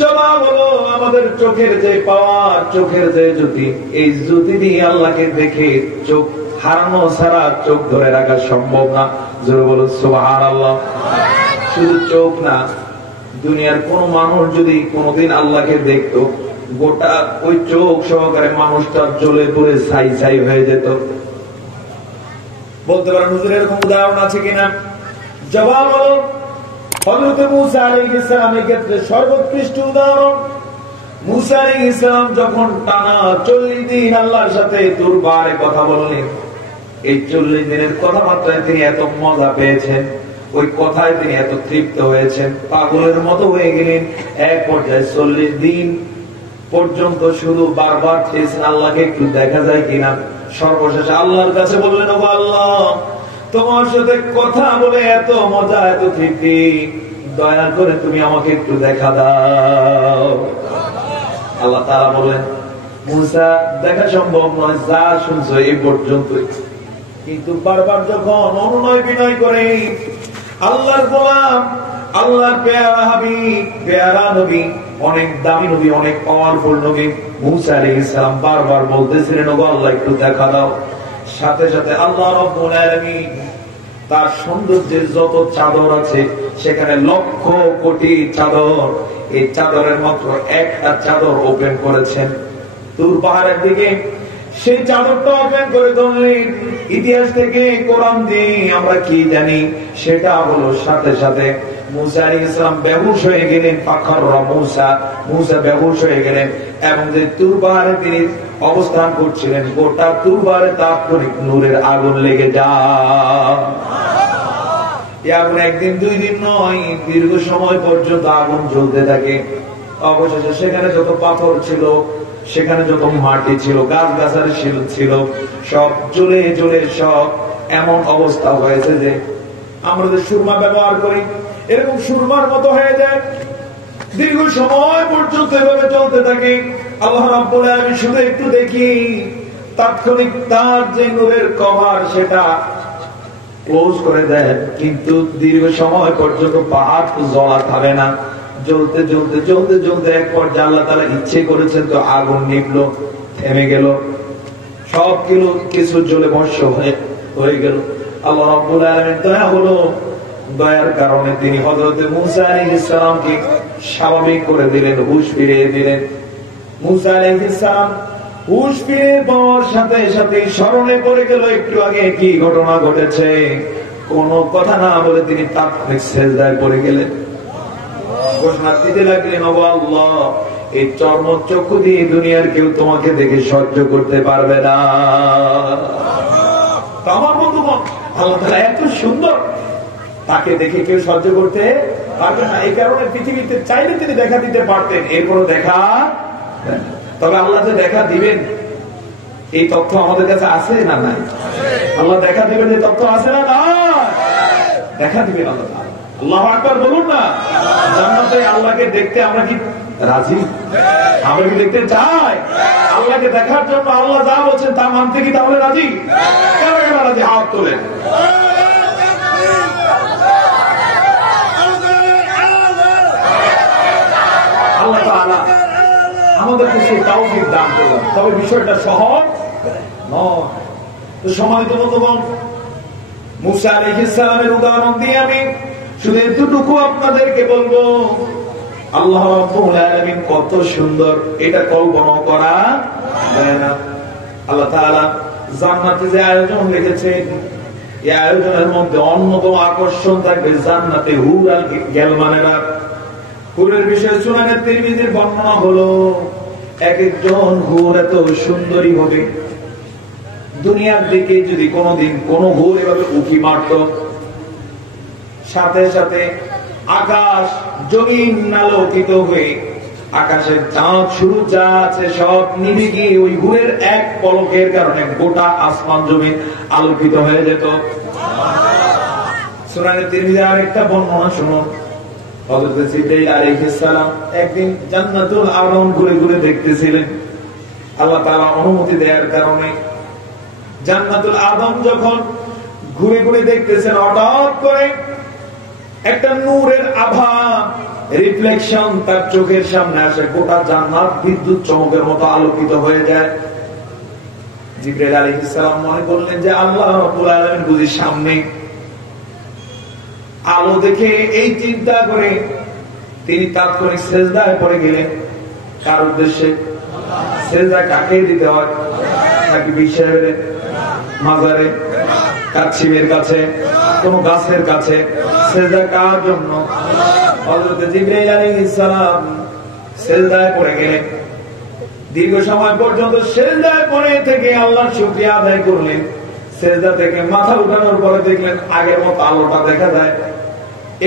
জবাব হলো আমাদের চোখের যে পাওয়ার, চোখের যে জ্যোতি, এই জ্যোতি দিয়ে আল্লাহকে দেখে চোখ হারানো ছাড়া চোখ ধরে রাখা সম্ভব না। জোরে বলুন সুবহানাল্লাহ। শুধু চোখ না, দুনিয়ার কোন মানুষ যদি কোনদিন আল্লাহকে দেখতো, গোটা ওই চোখ সহকারে মানুষটা জ্বলে পুড়ে ছাই ছাই হয়ে যেত। বলতে পারেন হুজুর এরকম উদাহরণ আছে কিনা? জবাব হলো হযরত মুসা আলাইহিস সালামের ক্ষেত্রে সর্বোৎকৃষ্ট উদাহরণ। মুসা আলাইহিস সালাম যখন টানা 40 দিন আল্লাহর সাথে দুর্বারে কথা বললেন, এই 40 দিনের কথাবার্তায় তিনি এত মজা পেয়েছেন, ওই কথায় তিনি এত তৃপ্ত হয়েছেন, পাগলের মতো হয়ে গেলেন। এক পর্যায়ে 40 দিন পর্যন্ত শুধু বারবার চেয়েছেন আল্লাহকে একটু দেখা যায় কিনা। সর্বশেষে আল্লাহর কাছে বললেন, ও আল্লাহ, তোমার সাথে কথা বলে এত মজা, এত তৃপ্তি, দয়া করে তুমি আমাকে একটু দেখা দাও। আল্লাহ তাআলা বললেন, মুসা, দেখা সম্ভব নয়, যা শুনছো এই পর্যন্তই। কিন্তু বারবার যখন অনুনয় বিনয় করে আল্লাহর গোলাম, আল্লাহর পেয়ারা হাবিব, পেয়ারা নবী, অনেক দামি নবী, অনেক পাওয়ারফুল নবী মুসা আলাইহিস সালাম বারবার বলতেছিলেন, ওগো আল্লাহ একটু দেখা দাও। সাথে সাথে আল্লাহ রাব্বুল আলামিন তার সৌন্দর্যের যত চাদর আছে, সেখানে লক্ষ কোটি চাদর, এই চাদরের মাত্র একটা চাদর ওপেন করেছেন তুর পাহাড়ের দিকে। সেই চাদরটা ওপেন করে ধরলেন। ইতিহাস থেকে, কোরআন দিয়ে আমরা কি জানি, সেটা হলো সাথে সাথে মুসা আলাইহিস সালাম বেহুশ হয়ে গেলেন। ফাখাররা মুসা, মুসা বেহুশ হয়ে গেলেন। এবং যে তুর পাহাড়ে তিনি অবস্থান করছিলেন, গোটা তুর পাহাড়ে তাৎক্ষণিক নূরের আগুন লেগে যায়। আগুন একদিন দুই দিন নয়, দীর্ঘ সময় পর্যন্ত আগুন জ্বলতে থাকে। অবশেষে সেখানে যত পাথর ছিল, সেখানে যত মাটি ছিল, গাছ গাছালি ছিল, সব জ্বলে জ্বলে সব এমন অবস্থা হয়েছে যে আমরা যে সুরমা ব্যবহার করি, এরকম সুরমার মতো হয়ে যায়। দীর্ঘ সময় পর্যন্ত এভাবে চলতে থাকে। আল্লাহ রাব্বুল আলামিন শুধু একটু দেখি, তাৎক্ষণিক তার যে নূরের কভার সেটা ক্লোজ করে দেন। কিন্তু দীর্ঘ সময় পর্যন্ত পাহাড় জ্বলা থামে না। জ্বলতে জ্বলতে জ্বলতে জ্বলতে এক পর্যায়ে আল্লাহ তাআলা ইচ্ছে করেছেন তো আগুন নিভলো, থেমে গেল, সব কিছু জ্বলে ভস্ম হয়ে গেল। আল্লাহ রাব্বুল আলামিন দয়া হলো, দয়ার কারণে তিনি হযরত মূসা আলাইহিস সালামকে স্বাভাবিক করে দিলেন, হুঁশ ফিরিয়ে দিলেন। মূসা আলাইহিস সালাম হুঁশ ফিরে পাওয়ার সাথে সাথে স্মরণে পড়ে গেল একটু আগে কি ঘটনা ঘটেছে। কোন কথা না বলে তিনি তাৎক্ষণিক সিজদায় পড়ে গেলেন, ঘোষণা দিতে লাগলেন, ওগো আল্লাহ, এই চর্মচক্ষু দিয়ে দুনিয়ার কেউ তোমাকে দেখে সহ্য করতে পারবে না। আমার বন্ধুগণ, আল্লাহ তাআলা এত সুন্দর, তাকে দেখে কেউ সহ্য করতে পারবে না। এই কারণে পৃথিবীতে চাইলে তিনি দেখা দিতে পারতেন, এরপরও দেখা। তবে আল্লাহ যে দেখা দিবেন এই তথ্য আমাদের কাছে আছে না নাই? আল্লাহ দেখা দিবেন এই তথ্য আছে না না? দেখা দিবেন আল্লাহ। আল্লাহু আকবার বলুন না। জান্নাতে আল্লাহকে দেখতে আমরা কি রাজি? আমরা কি দেখতে চাই? আল্লাহকে দেখার জন্য আল্লাহ যা বলছেন তা মানতে কি তাহলে রাজি? কেন কেন রাজি? হাত তোলেন। আল্লাহ তাআলা আমাদেরকে সেই তাওফিক দান করলেন, তবে বিষয়টা সহজ নয়। তো সম্মানিত বন্ধুগণ, মূসা আলাইহিস সালামের উদাহরণ দিয়ে আমি শুধু এতটুকু আপনাদেরকে বলবো, আল্লাহ রাব্বুল আলামিন কত সুন্দর, এটা কল্পনা করা যায় না। আল্লাহ তাআলা জান্নাতে যে আয়োজন রেখেছেন, এই আয়োজনের মধ্যে অন্যতম আকর্ষণ থাকবে জান্নাতে হুর আর গেলমানেরা। হুরের বিষয়ে সুনানে তিরমিজির বর্ণনা হলো, এক একজন হুর এত সুন্দরী হবে, দুনিয়ার দিকে যদি কোনদিন কোন হুর এভাবে উঁকি মারত, সাথে সাথে আকাশ জমিন আলোকিত হয়ে আকাশের চাঁদ শুরু যা আছে সব নিভে গিয়ে ওই হুরের এক পলকের কারণে গোটা আসমান জমিন আলোকিত হয়ে যেত। সুনানে তিরমিজির আরেকটা বর্ণনা শুনুন, হযরত জিবরাইল আলাইহিস সালাম একদিন জান্নাতুল আদম ঘুরে ঘুরে দেখতেছিলেন। আল্লাহ তাআলা অনুমতি দেওয়ার কারণে জান্নাতুল আদম যখন ঘুরে ঘুরে দেখতেছেন, হঠাৎ করে একটা নূরের আভা, রিফ্লেকশন তার চোখের সামনে আসে, গোটা জান্নাত বিদ্যুৎ চমকের মতো আলোকিত হয়ে যায়। জিবরাইল আলাইহিস সালাম মনে করলেন যে আল্লাহ রাব্বুল আলামিন বুঝি সামনে। আলো দেখে এই চিন্তা করে তিনি তাৎক্ষণিক সিজদায় পড়ে গেলেন। কার উদ্দেশ্যে? সিজদা কাকে দিতে হয়? নাকি বিশ্বের মাজারে, কাছিমের কাছে, কোন গাছের কাছে? সিজদা কার জন্য? হযরত জিবরাইল আলাইহিস সালাম সিজদায় পড়ে গেলেন। দীর্ঘ সময় পর্যন্ত সিজদায় পড়ে থেকে আল্লাহর শুকরিয়া আদায় করলেন। সিজদা থেকে মাথা উঠানোর পরে দেখলেন আগের মতো আলোটা দেখা যায়।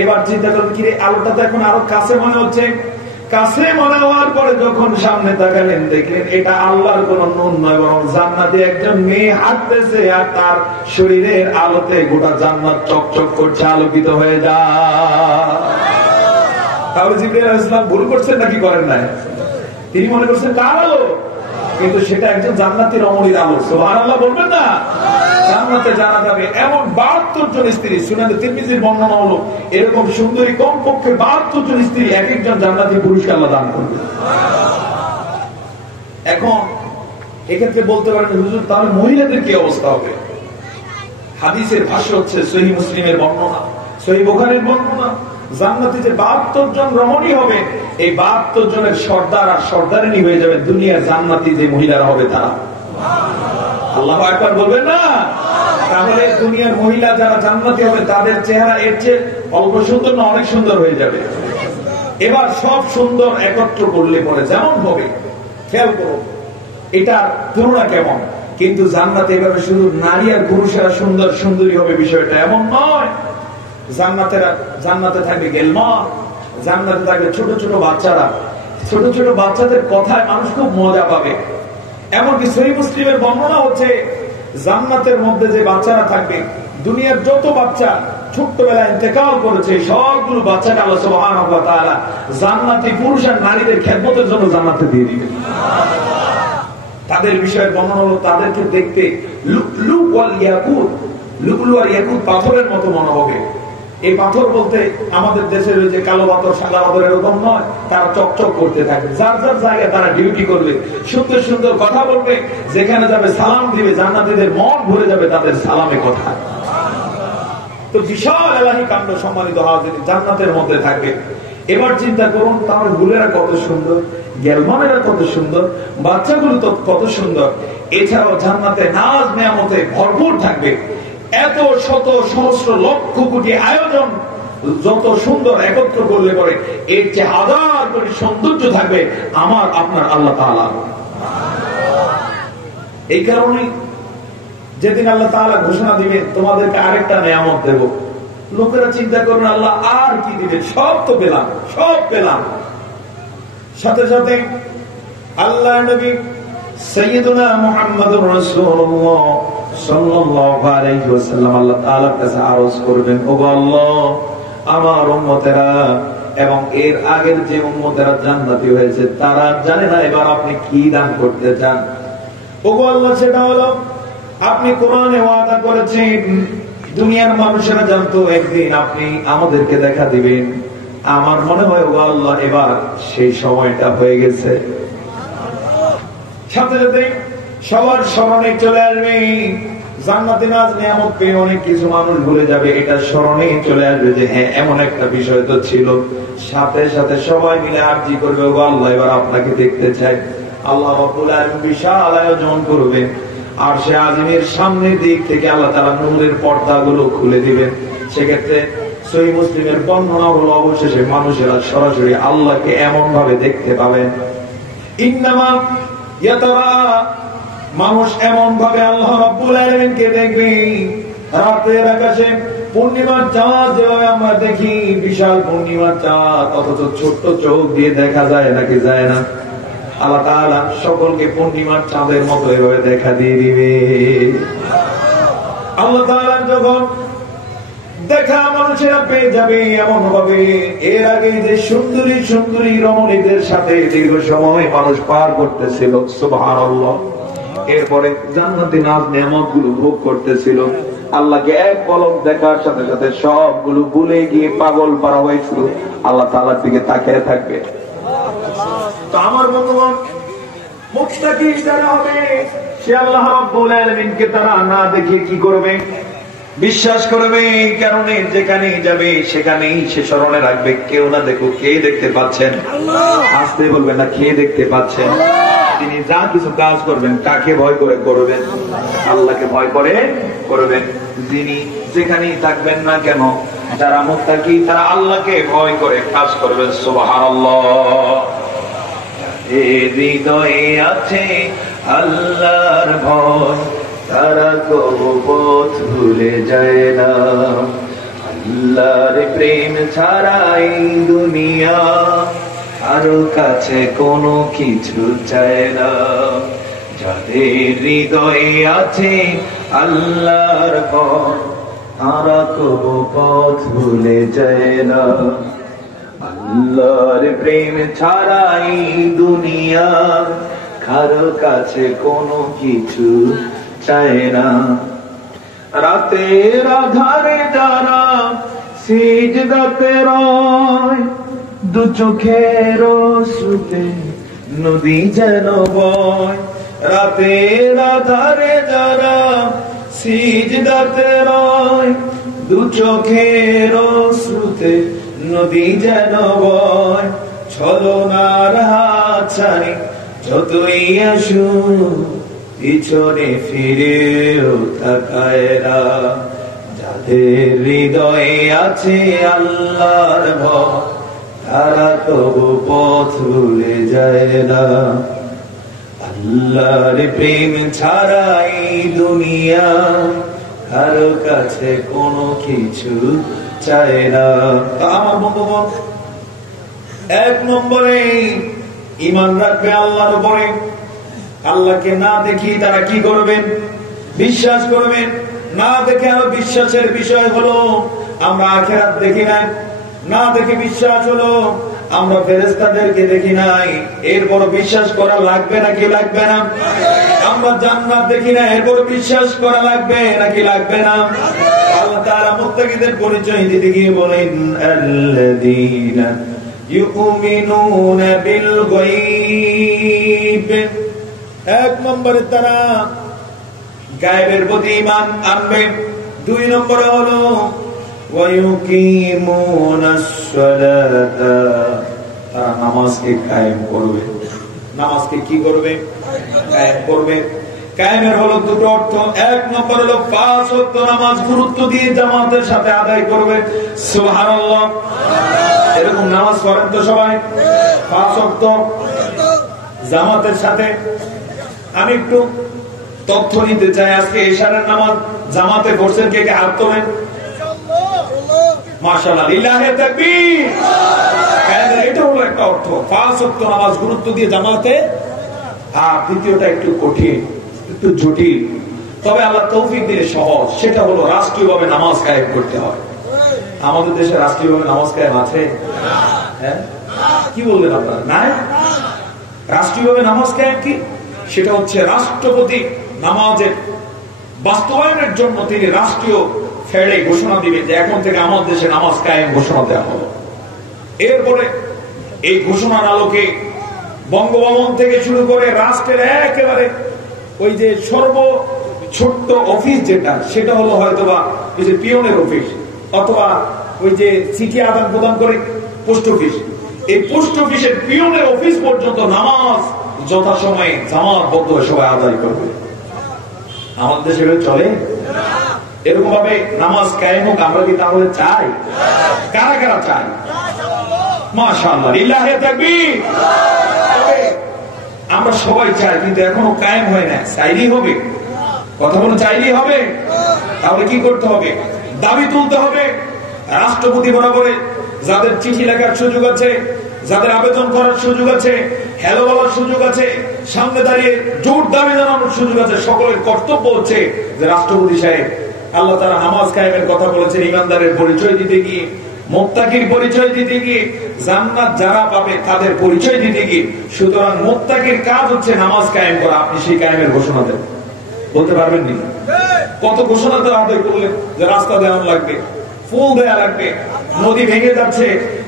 এবার চিন্তা করলেন, কি রে, আলোটা তো এখন আরো কাছে মনে হচ্ছে। কাছে মনে হওয়ার পরে যখন সামনে তাকালেন, দেখলেন এটা আল্লাহর কোন নূর নয়, বরং জান্নাতে একজন মেয়ে হাঁটতেছে, আর তার শরীরের আলোতে গোটা জান্নাত চকচক করছে, আলোকিত হয়ে যায়। তাহলে জিবরাইল আলাইহিস সালাম ভুল করছেন নাকি করেন নাই? তিনি মনে করছেন কার আলো, কিন্তু সেটা একজন জান্নাতি রমণীর আলো। সুবহানাল্লাহ বলবেন না? জান্নাতে জানা যাবে এমন 72 জন স্ত্রী। সুনানে তিরমিজির বর্ণনা হলো এরকম সুন্দরী কমপক্ষে 72 জন স্ত্রী এক একজন জান্নাতি পুরুষকে আল্লাহ দান করবে। এখন এক্ষেত্রে বলতে পারেন, হুজুর তাহলে মহিলাদের কি অবস্থা হবে? হাদিসের ভাষ্য হচ্ছে সহিহ মুসলিমের বর্ণনা, সহিহ বুখারীর বর্ণনা, জান্নাতে যে 72 জন রমণী হবে, এই 72 জনের সর্দার আর সর্দারিনী হয়ে যাবে দুনিয়ার জান্নাতি যে মহিলারা হবে তারা। আল্লাহু আকবার বলবেন না? তাহলে দুনিয়ার মহিলা যারা জান্নাতি হবে তাদের চেহারা এর চেয়ে অল্প সুন্দর না অনেক সুন্দর হয়ে যাবে? এবার সব সুন্দর একত্র করলে পরে যেমন হবে, খেয়াল করো এটার তুলনা কেমন। কিন্তু জান্নাতে এভাবে শুধু নারী আর পুরুষেরা সুন্দর সুন্দরী হবে বিষয়টা এমন নয়। জান্নাতে থাকবে গেলমান, জান্নাতে থাকবে ছোট ছোট বাচ্চারা। ছোট ছোট বাচ্চাদের কথায় মানুষ খুব মজা পাবে। এমনকি সহিহ মুসলিমের বর্ণনা হচ্ছে, জান্নাতের মধ্যে যে বাচ্চারা থাকবে, দুনিয়ার যত বাচ্চা ছোট্টবেলায় ইন্তেকাল করেছে সবগুলো বাচ্চাকে আল্লাহ সুবহানাহু ওয়া তাআলা জান্নাতি পুরুষ আর নারীদের খেদমতের জন্য জান্নাতে দিয়ে দিবেন। তাদের বিষয়ে বর্ণনা হলো তাদেরকে দেখতে লু'লু ওয়াল ইয়াকুত, লু'লু আর ইয়াকুত পাথরের মতো মনে হবে। এই পাথর বলতে আমাদের দেশের ওই যে কালো পাথর সাদা পাথর এরকম নয়, তারা চকচক করতে থাকে। যার যার জায়গায় তারা ডিউটি করবে, সুন্দর সুন্দর কথা বলবে, যেখানে যাবে সালাম দিবে, জান্নাতীদের মন ভরে যাবে তাদের সালামে কথা। তো বিশাল এলাহি কাণ্ড সম্মানিত হাজির জান্নাতের মধ্যে থাকবে। এবার চিন্তা করুন, তার গুলেরা কত সুন্দর, গেলমানেরা কত সুন্দর, বাচ্চাগুলো তো কত সুন্দর। এছাড়াও জান্নাতে নাজ নেয়ামতে ভরপুর থাকবে। এত শত সহস্র লক্ষ কোটি আয়োজন যত সুন্দর একত্র করলে পরে এর চেয়ে হাজার কোটি সৌন্দর্য থাকবে আমার আপনার আল্লাহ তাআলা। এই কারণে যেদিন আল্লাহ তাআলা ঘোষণা দিবেন তোমাদেরকে আরেকটা নেয়ামত দেব, লোকেরা চিন্তা করবেন আল্লাহ আর কি দিবেন, সব তো পেলাম, সব পেলাম। সাথে সাথে আল্লাহ নবী সাইয়্যিদুনা মুহাম্মদুর রাসূলুল্লাহ সাল্লাল্লাহু আলাইহি ওয়াসাল্লাম আল্লাহ তাআলার কাছে আরজ করবেন, ওগো আল্লাহ, আমার উম্মতেরা এবং এর আগের যে উম্মতেরা জান্নাতি হয়েছে তারা জানে না এবার আপনি কি দান করতে চান। ওগো আল্লাহ, সেটা হলো আপনি কোরআনে ওয়াদা করেছেন দুনিয়ার মানুষেরা জানতো একদিন আপনি আমাদেরকে দেখা দিবেন। আমার মনে হয় ওগো আল্লাহ এবার সেই সময়টা হয়ে গেছে। সাথে সাথে সবার স্মরণে চলে আসবে জান্নাতে নাজ নিয়ামত পেয়ে অনেক কিছু মানুষ ভুলে যাবে, এটা স্মরণে চলে আসবে যে হ্যাঁ এমন একটা বিষয় তো ছিল। সাথে সাথে সবাই মিলে আরজি করবে, ওগো আল্লাহ এবার আপনাকে দেখতে চাই। আল্লাহ রাব্বুল আলামিন বিশাল আয়োজন করবেন, আর সে আযমের সামনের দিক থেকে আল্লাহ তাআলা নূরের পর্দাগুলো খুলে দিবেন। সেক্ষেত্রে সহিহ মুসলিমের বর্ণনা হলো অবশেষে মানুষেরা সরাসরি আল্লাহকে এমন ভাবে দেখতে পাবেন, ইন্নামা ইয়াতারা, মানুষ এমন ভাবে আল্লাহ রাব্বুল আলামিনকে দেখবে রাতের আকাশে পূর্ণিমার চাঁদ যেভাবে আমরা দেখি, বিশাল পূর্ণিমার চাঁদ, অথচ ছোট্ট চোখ দিয়ে দেখা যায় নাকি যায় না? আল্লাহ তাআলা সকলকে পূর্ণিমার চাঁদের মতো এভাবে দেখা দিয়ে দিবে। আল্লাহ তাআলা যখন দেখা মানুষেরা পেয়ে যাবে এমন ভাবে, এর আগে যে সুন্দরী সুন্দরী রমণীদের সাথে দীর্ঘ সময় মানুষ পার করতেছিল, সুবহানাল্লাহ, এরপরে জান্নাতি নাজ নিয়ামত গুলো ভোগ করতেছিল, আল্লাহকে এক পলক দেখার সাথে সাথে সবগুলো ভুলে গিয়ে পাগল পারা হয়েছিল, আল্লাহ তাআলার দিকে তাকিয়ে থাকবে। তো আমার বন্ধুগণ, মুত্তাকি যারা হবে সে আল্লাহ রাব্বুল আলামিনকে তারা না দেখে কি করবে? বিশ্বাস করবে। এই কারণে যেখানে যাবে সেখানেই সে স্মরণে রাখবে, কেউ না দেখুক, কে দেখতে পাচ্ছেন? আসতে বলবেন না, কে দেখতে পাচ্ছেন? তিনি যা কিছু কাজ করবেন কাকে ভয় করে করবেন? আল্লাহকে ভয় করে করবেন। যিনি যেখানেই থাকবেন না কেন, যারা মুত্তাকি তারা আল্লাহকে ভয় করে কাজ করবেন। সুবহানাল্লাহ। হৃদয়ে আছে আল্লাহর ভয়, তারা কবু পথ ভুলে যায় না। আল্লাহর প্রেম ছাড়াই দুনিয়া কারো কাছে কোনো কিছু চায় না। যাদের হৃদয়ে আছে আল্লাহর ভয়, তারা কবু পথ ভুলে যায় না। আল্লাহর প্রেম ছাড়াই দুনিয়া কারো কাছে কোনো কিছু চায় না। রাতের আধারে যারা সিজদাতে রয়, দু চোখের অশ্রুতে নদী যেন বয়। রাতের আধারে যারা সিজদাতে রয়, দু চোখের অশ্রুতে নদী যেন বয়। ছলনার হাত ছাড়ি যতই আসুক, পিছনে ফিরেও তাকায় না। যাদের হৃদয়ে আছে আল্লাহর ভয়, তারা তবু পথ ভুলে যায় না। আল্লাহর প্রেম ছাড়াই দুনিয়া কারো কাছে কোনো কিছু চায় না। আমার বন্ধুগণ, এক নম্বরে ঈমান রাখবে আল্লাহর উপরে। আল্লাহকে না দেখি তারা কি করবেন? বিশ্বাস করবেন। না দেখে আরো বিশ্বাসের বিষয় হলো আমরা আখিরাত দেখি নাই, না দেখে বিশ্বাস হলো আমরা ফেরেশতাদেরকে দেখি নাই। এরপর বিশ্বাস করা লাগবে নাকি লাগবে না? আমরা জান্নাত দেখি না, এরপর বিশ্বাস করা লাগবে নাকি লাগবে না? আল্লাহ তাআলা মুত্তাকিদের পরিচয় দিতে গিয়ে বলেন, আল্লাযীনা ইউমিনুনা বিল গায়ব। এক নম্বরে তারা গায়েবের প্রতি ঈমান আনবে। দুই নম্বরে হলো ويقيمون الصلاة তারা নামাজকে কায়েম করবে। নামাজকে কি করবে? কায়েম করবে। কায়েমের হলো দুটো অর্থ। এক নম্বর হলো 5 ওয়াক্ত নামাজ গুরুত্ব দিয়ে জামাতের সাথে আদায় করবে। সুবহানাল্লাহ। এরকম নামাজ পড়েন তো সবাই? 5 ওয়াক্ত জামাতের সাথে। আমি একটু তথ্য নিতে চাই। আজকে ইশারের নামাজ জামাতে পড়ছেন কে কে? হাত তোলেন। মাশাআল্লাহ, লিল্লাহি তাকবীর। এটা হলো একটা অর্থ, 5 ওয়াক্ত নামাজ গুরুত্ব দিয়ে জামাতে। আর দ্বিতীয়টা একটু কঠিন, একটু জটিল, তবে আল্লাহ তৌফিক দিলে সহজ। সেটা হলো রাষ্ট্রীয়ভাবে নামাজ কায়েম করতে হয়। আমাদের দেশে রাষ্ট্রীয়ভাবে নামাজ কায়েম আছে? হ্যাঁ, কি বললেন আপনারা? নাই। রাষ্ট্রীয়ভাবে নামাজ কায়েম কি? সেটা হচ্ছে রাষ্ট্রপতি নামাজের বাস্তবায়নের জন্য তিনি রাষ্ট্রীয় ফেডে ঘোষণা দিবেন যে এখন থেকে আমাদের দেশে নামাজ কায়েম ঘোষণা দেওয়া হলো। এরপরে এই ঘোষণার আলোকে বঙ্গভবন থেকে শুরু করে রাষ্ট্রের একেবারে ওই যে সর্ব ছোট্ট অফিস যেটা, সেটা হলো হয়তোবা ওই যে পিয়নের অফিস, অথবা ওই যে চিঠি আদান প্রদান করে পোস্ট অফিস, এই পোস্ট অফিসের পিয়নের অফিস পর্যন্ত নামাজ যথাসময়ে জামাতবদ্ধ হয়ে সবাই আদায় করবে। আমাদের দেশে চলে? এরকম ভাবে নামাজ কায়েম হোক, আমরা কি তাহলে চাই? কারা কারা চাই? মাশাআল্লাহ, লিল্লাহি তাকবীর। তবে আমরা সবাই চাই, কিন্তু এখনো কায়েম হয় না। চাইলেই হবে? কথা বলুন, চাইলেই হবে? তাহলে কি করতে হবে? দাবি তুলতে হবে। রাষ্ট্রপতি বরাবরে যাদের চিঠি লেখার সুযোগ আছে, যাদের আবেদন করার সুযোগ আছে, হ্যালো বলার সুযোগ আছে, সামনে দাঁড়িয়ে জোর দাবি জানানোর সুযোগ আছে, সকলের কর্তব্য হচ্ছে যে রাষ্ট্রপতি সাহেব, আল্লাহ তাআলা নামাজ কায়েমের কথা বলেছেন ইমানদারের পরিচয় দিতে গিয়ে, মুত্তাকির পরিচয় দিতে গিয়ে, জান্নাত যারা পাবে তাদের পরিচয় দিতে গিয়ে। সুতরাং মুত্তাকির কাজ হচ্ছে নামাজ কায়েম করা। আপনি সেই কায়েমের ঘোষণা দেন, বলতে পারবেন নি? কত ঘোষণা তো আদায় করলেন যে রাস্তা দেওয়া লাগবে, ফুল দেওয়া লাগবে, নদী ভেঙে যাচ্ছে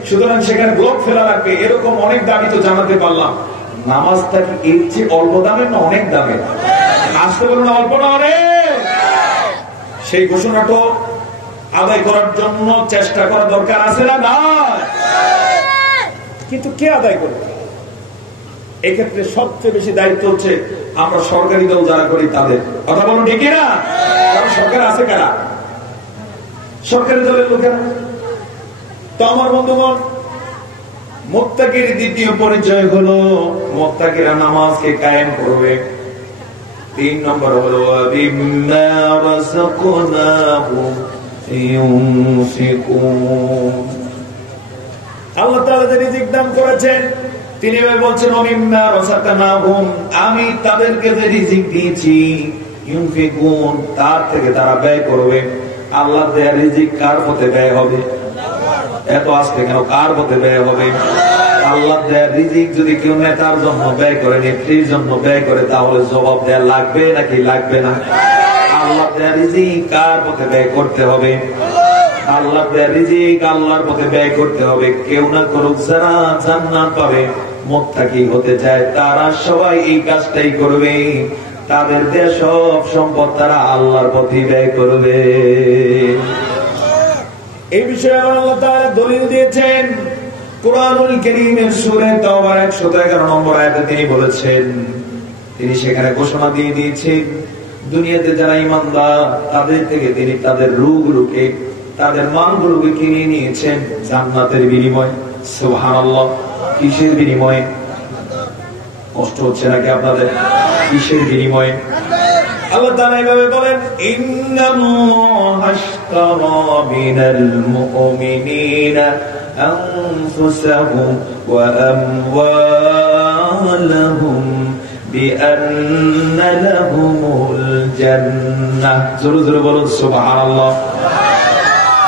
সুতরাং সেখানে ব্লক ফেলা লাগবে, এরকম অনেক দাবি তো জানাতে পারলাম। নামাজটা কি এর চেয়ে অল্প দামের না অনেক দামের? আসতে বলুন, অল্প না অনেক? সেই ঘোষণাটা আদায় করার জন্য চেষ্টা করা দরকার আছে না? না। কিন্তু কে আদায় করবে? এক্ষেত্রে সবচেয়ে বেশি দায়িত্ব হচ্ছে আমরা সরকারি দল যারা করি তাদের। কথা বলুন, ঠিক না? কারণ সরকার আছে কারা? সরকারি দলের লোকেরা। তো আমার বন্ধুগণ, মুত্তাকির দ্বিতীয় পরিচয় হলো মুত্তাকিরা নামাজকে কায়েম করবে। 3 নম্বর হলো বিম্মা রাযাকনাহুম ইউনফিকুন। আল্লাহ তাআলা যে রিজিক দান করেছেন তিনি বলছেন বিম্মা রাযাকনাহুম, আমি তাদেরকে যে রিজিক দিয়েছি, ইউনফিকুন, তার থেকে তারা ব্যয় করবে। আল্লাহ দেয়া রিজিক কার পথে ব্যয় হবে? এত আজকে কেন? কার পথে ব্যয় হবে? আল্লাহ দেয়া রিজিক যদি কেউ নেতার জন্য ব্যয় করে, নেত্রীর জন্য ব্যয় করে, তাহলে জবাব দেয়া লাগবে নাকি লাগবে না? আল্লাহ দেয়া রিজিক কার পথে ব্যয় করতে হবে? আল্লাহ দেয়া রিজিক আল্লাহর পথে ব্যয় করতে হবে। কেউ না করুক, যারা জান্নাত পাবে, মুত্তাকি হতে চায়, তারা সবাই এই কাজটাই করবে। তাদের দেয়া সব সম্পদ তারা আল্লাহর পথে ব্যয় করবে। এই বিষয়ে আল্লাহ তাআলা দলিল দিয়েছেন কুরআনুল কারীমের সূরা তাওবার 111 নম্বর আয়াতে তিনি বলেছেন, তিনি সেখানে ঘোষণা দিয়ে দিয়েছেন দুনিয়াতে যারা ঈমানদার তাদের থেকে তিনি তাদের রূহগুলোকে, তাদের মানগুলোকে কিনে নিয়েছেন জান্নাতের বিনিময়ে। সুবহানাল্লাহ। কিসের বিনিময়ে? কষ্ট হচ্ছে নাকি আপনাদের? কিসের বিনিময়ে? আল্লাহ তাআলা এভাবে বলেন, ইন্নাল্লাহা আশতারা মিনাল মুমিনিনা আনফুসাহুম ওয়া আমওয়ালাহুম বিআন্না লাহুমুল জান্নাহ। জোরে জোরে বলুন সুবহানাল্লাহ।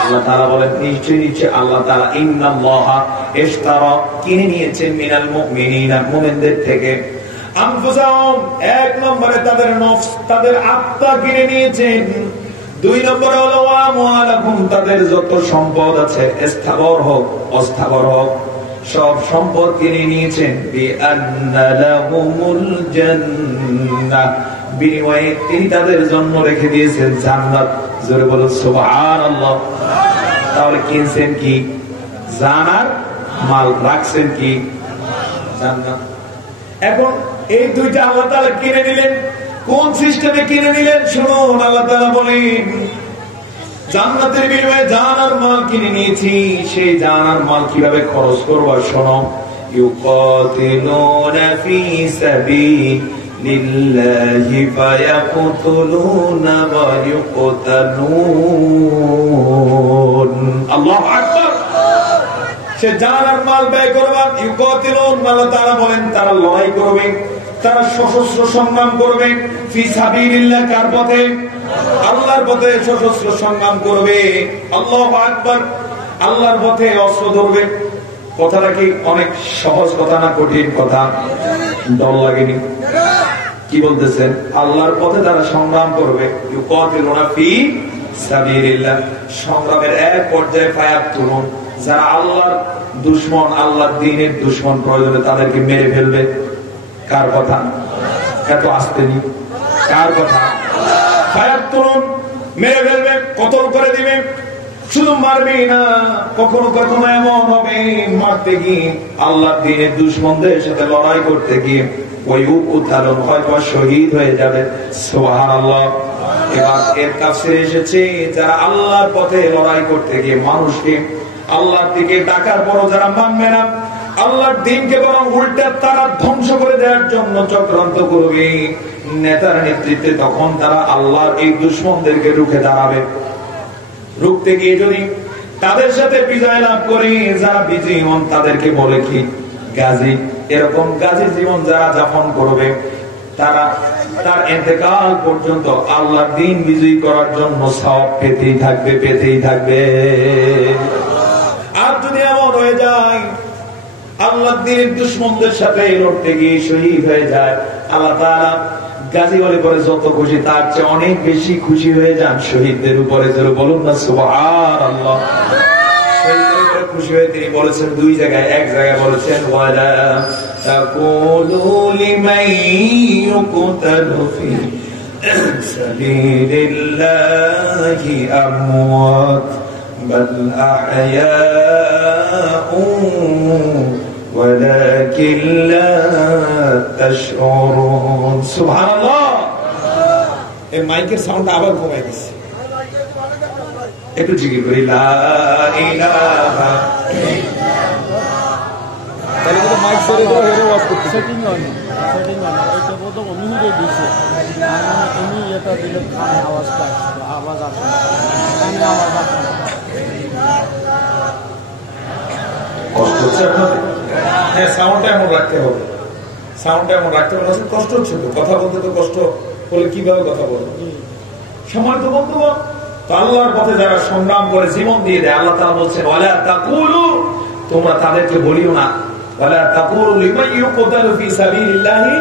আল্লাহ তাআলা বলেন, নিশ্চয়ই নিশ্চয়ই আল্লাহ তাআলা ইন্নাল্লাহা ইশতারা, কিনে নিয়েছেন মিনাল মুমিনিনা, মুমিনদের থেকে, আনফুসাহুম, 1 নম্বরে তাদের নফস, তাদের আত্মা কিনে নিয়েছেন। 2 নম্বরে হলো আমওয়ালাহুম, তাদের যত সম্পদ আছে, স্থাবর হোক অস্থাবর হোক, সব সম্পদ কিনে নিয়েছেন। বিআন্না লাহুমুল জান্নাহ, বিনিময়ে তিনি তাদের জন্য রেখে দিয়েছেন জান্নাত। জোরে বলুন সুবহানাল্লাহ। তাহলে কিনছেন কি? জানার মাল। রাখছেন কি? জান্নাত। এখন এই দুইটা আল্লাহ তাআলা কিনে নিলেন। কোন সিস্টেমে কিনে নিলেন? শুনুন, আল্লাহ তাআলা বলেন জান্নাতের বিনিময়ে জান আর মাল কিনে নিয়েছি। সেই জান আর মাল কিভাবে খরচ করব শোনো। ইউকাতিলুনা ফি সাবিলিল্লাহি ফায়াকুতুলুনা ওয়া ইউকতালুন। আল্লাহু আকবার। সে জান আর মাল ব্যয় করবে। ইউকাতিলুন, আল্লাহ তাআলা বলেন তারা লড়াই করবে, তারা সশস্ত্র সংগ্রাম করবে। ফি সাবিলিল্লাহ, কার পথে? আল্লাহর পথে সশস্ত্র সংগ্রাম করবে। আল্লাহু আকবার। আল্লাহর পথে অস্ত্র ধরবে। কথাটা কি অনেক সহজ কথা না কঠিন কথা? ডর লাগেনি? কি বলতেছেন? আল্লাহর পথে তারা সংগ্রাম করবে। ইউকাতিলুনা ফি সাবিলিল্লাহ, সংগ্রামের এক পর্যায়ে ফায়াতুলুন, যারা আল্লাহর দুশমন, আল্লাহর দ্বীনের দুশমন, প্রয়োজনে তাদেরকে মেরে ফেলবে। কার কথা? এত আসতে নি? কার কথা? ফায়াতুলুন, মেরে ফেলবে, কতল করে দিবে। শুধু মারবেই না, কখনো কখনো এমন হবে মারতে গিয়ে আল্লাহর দ্বীনের দুশমনদের সাথে লড়াই করতে গিয়ে ওই উত্থালন হয়তো শহীদ হয়ে যাবে। সুবহানাল্লাহ। এবার এর কাছে এসেছে যারা আল্লাহর পথে লড়াই করতে গিয়ে মানুষকে আল্লাহর দিকে ডাকার পরও যারা মানবে না, আল্লাহর দ্বীনকে বরং উল্টে তারা ধ্বংস করে দেওয়ার জন্য চক্রান্ত করবে নেতার নেতৃত্বে, তখন তারা আল্লাহর এই দুশমনদেরকে রুখে দাঁড়াবে। রুখতে গিয়ে যদি তাদের সাথে বিজয় লাভ করে, যারা বিজয়ী হন তাদেরকে বলে কি? গাজী। এরকম গাজী জীবন যারা যাপন করবে, তারা তার ইন্তেকাল পর্যন্ত আল্লাহর দ্বীন বিজয়ী করার জন্য সওয়াব পেতেই থাকবে, পেতেই থাকবে। আর যদি এমন হয়ে যায় আল্লাহর দ্বীনের দুশমনদের সাথে লড়তে গিয়ে শহীদ হয়ে যায়, আল্লাহ তাআলা গাজী বলে পরে যত খুশি তার চেয়ে অনেক বেশি খুশি হয়ে যান শহীদদের উপরে। যারা বলুন না সুবহানাল্লাহ। শহীদদের উপরে খুশি হয়ে তিনি বলেছেন দুই জায়গায়। এক জায়গায় বলেছেন ওয়ালা তাকুলু লিমান ইউকতালু ফি সাবিলিল্লাহি আমওয়াত বাল আহয়াউ ولكن لا تشعرون। সুবহানাল্লাহ। এই মাইকের সাউন্ড আবার কমে গেছে, একটু জিকির করি লা ইলাহা ইল্লাল্লাহ। তাহলে তো মাইক ছেড়ে দাও, এর আওয়াজ করতে সেটিং হয়নি, সেটিং হয়নি। এটা বলতো মিনিটে দিছে আর আমি এটা দিলে কানে আওয়াজটা আসছে, আওয়াজ আসে না, কানে আওয়াজ আসে না। কষ্ট হচ্ছে আপনাদের? হ্যাঁ, সাউন্ডটা এমন রাখতে হবে, সাউন্ডটা এমন রাখতে হবে। কষ্ট হচ্ছে তো, কথা বলতে তো কষ্ট হলে কিভাবে কথা বলবো? সময় তো বন্ধুগণ, তো আল্লাহর পথে যারা সংগ্রাম করে জীবন দিয়ে দেয়, আল্লাহ তাআলা বলছেন ওয়ালা তাকুলু, তোমরা তাদেরকে বলিও না, ওয়ালা তাকুলু লিমান ইউকতালু ফি সাবিলিল্লাহি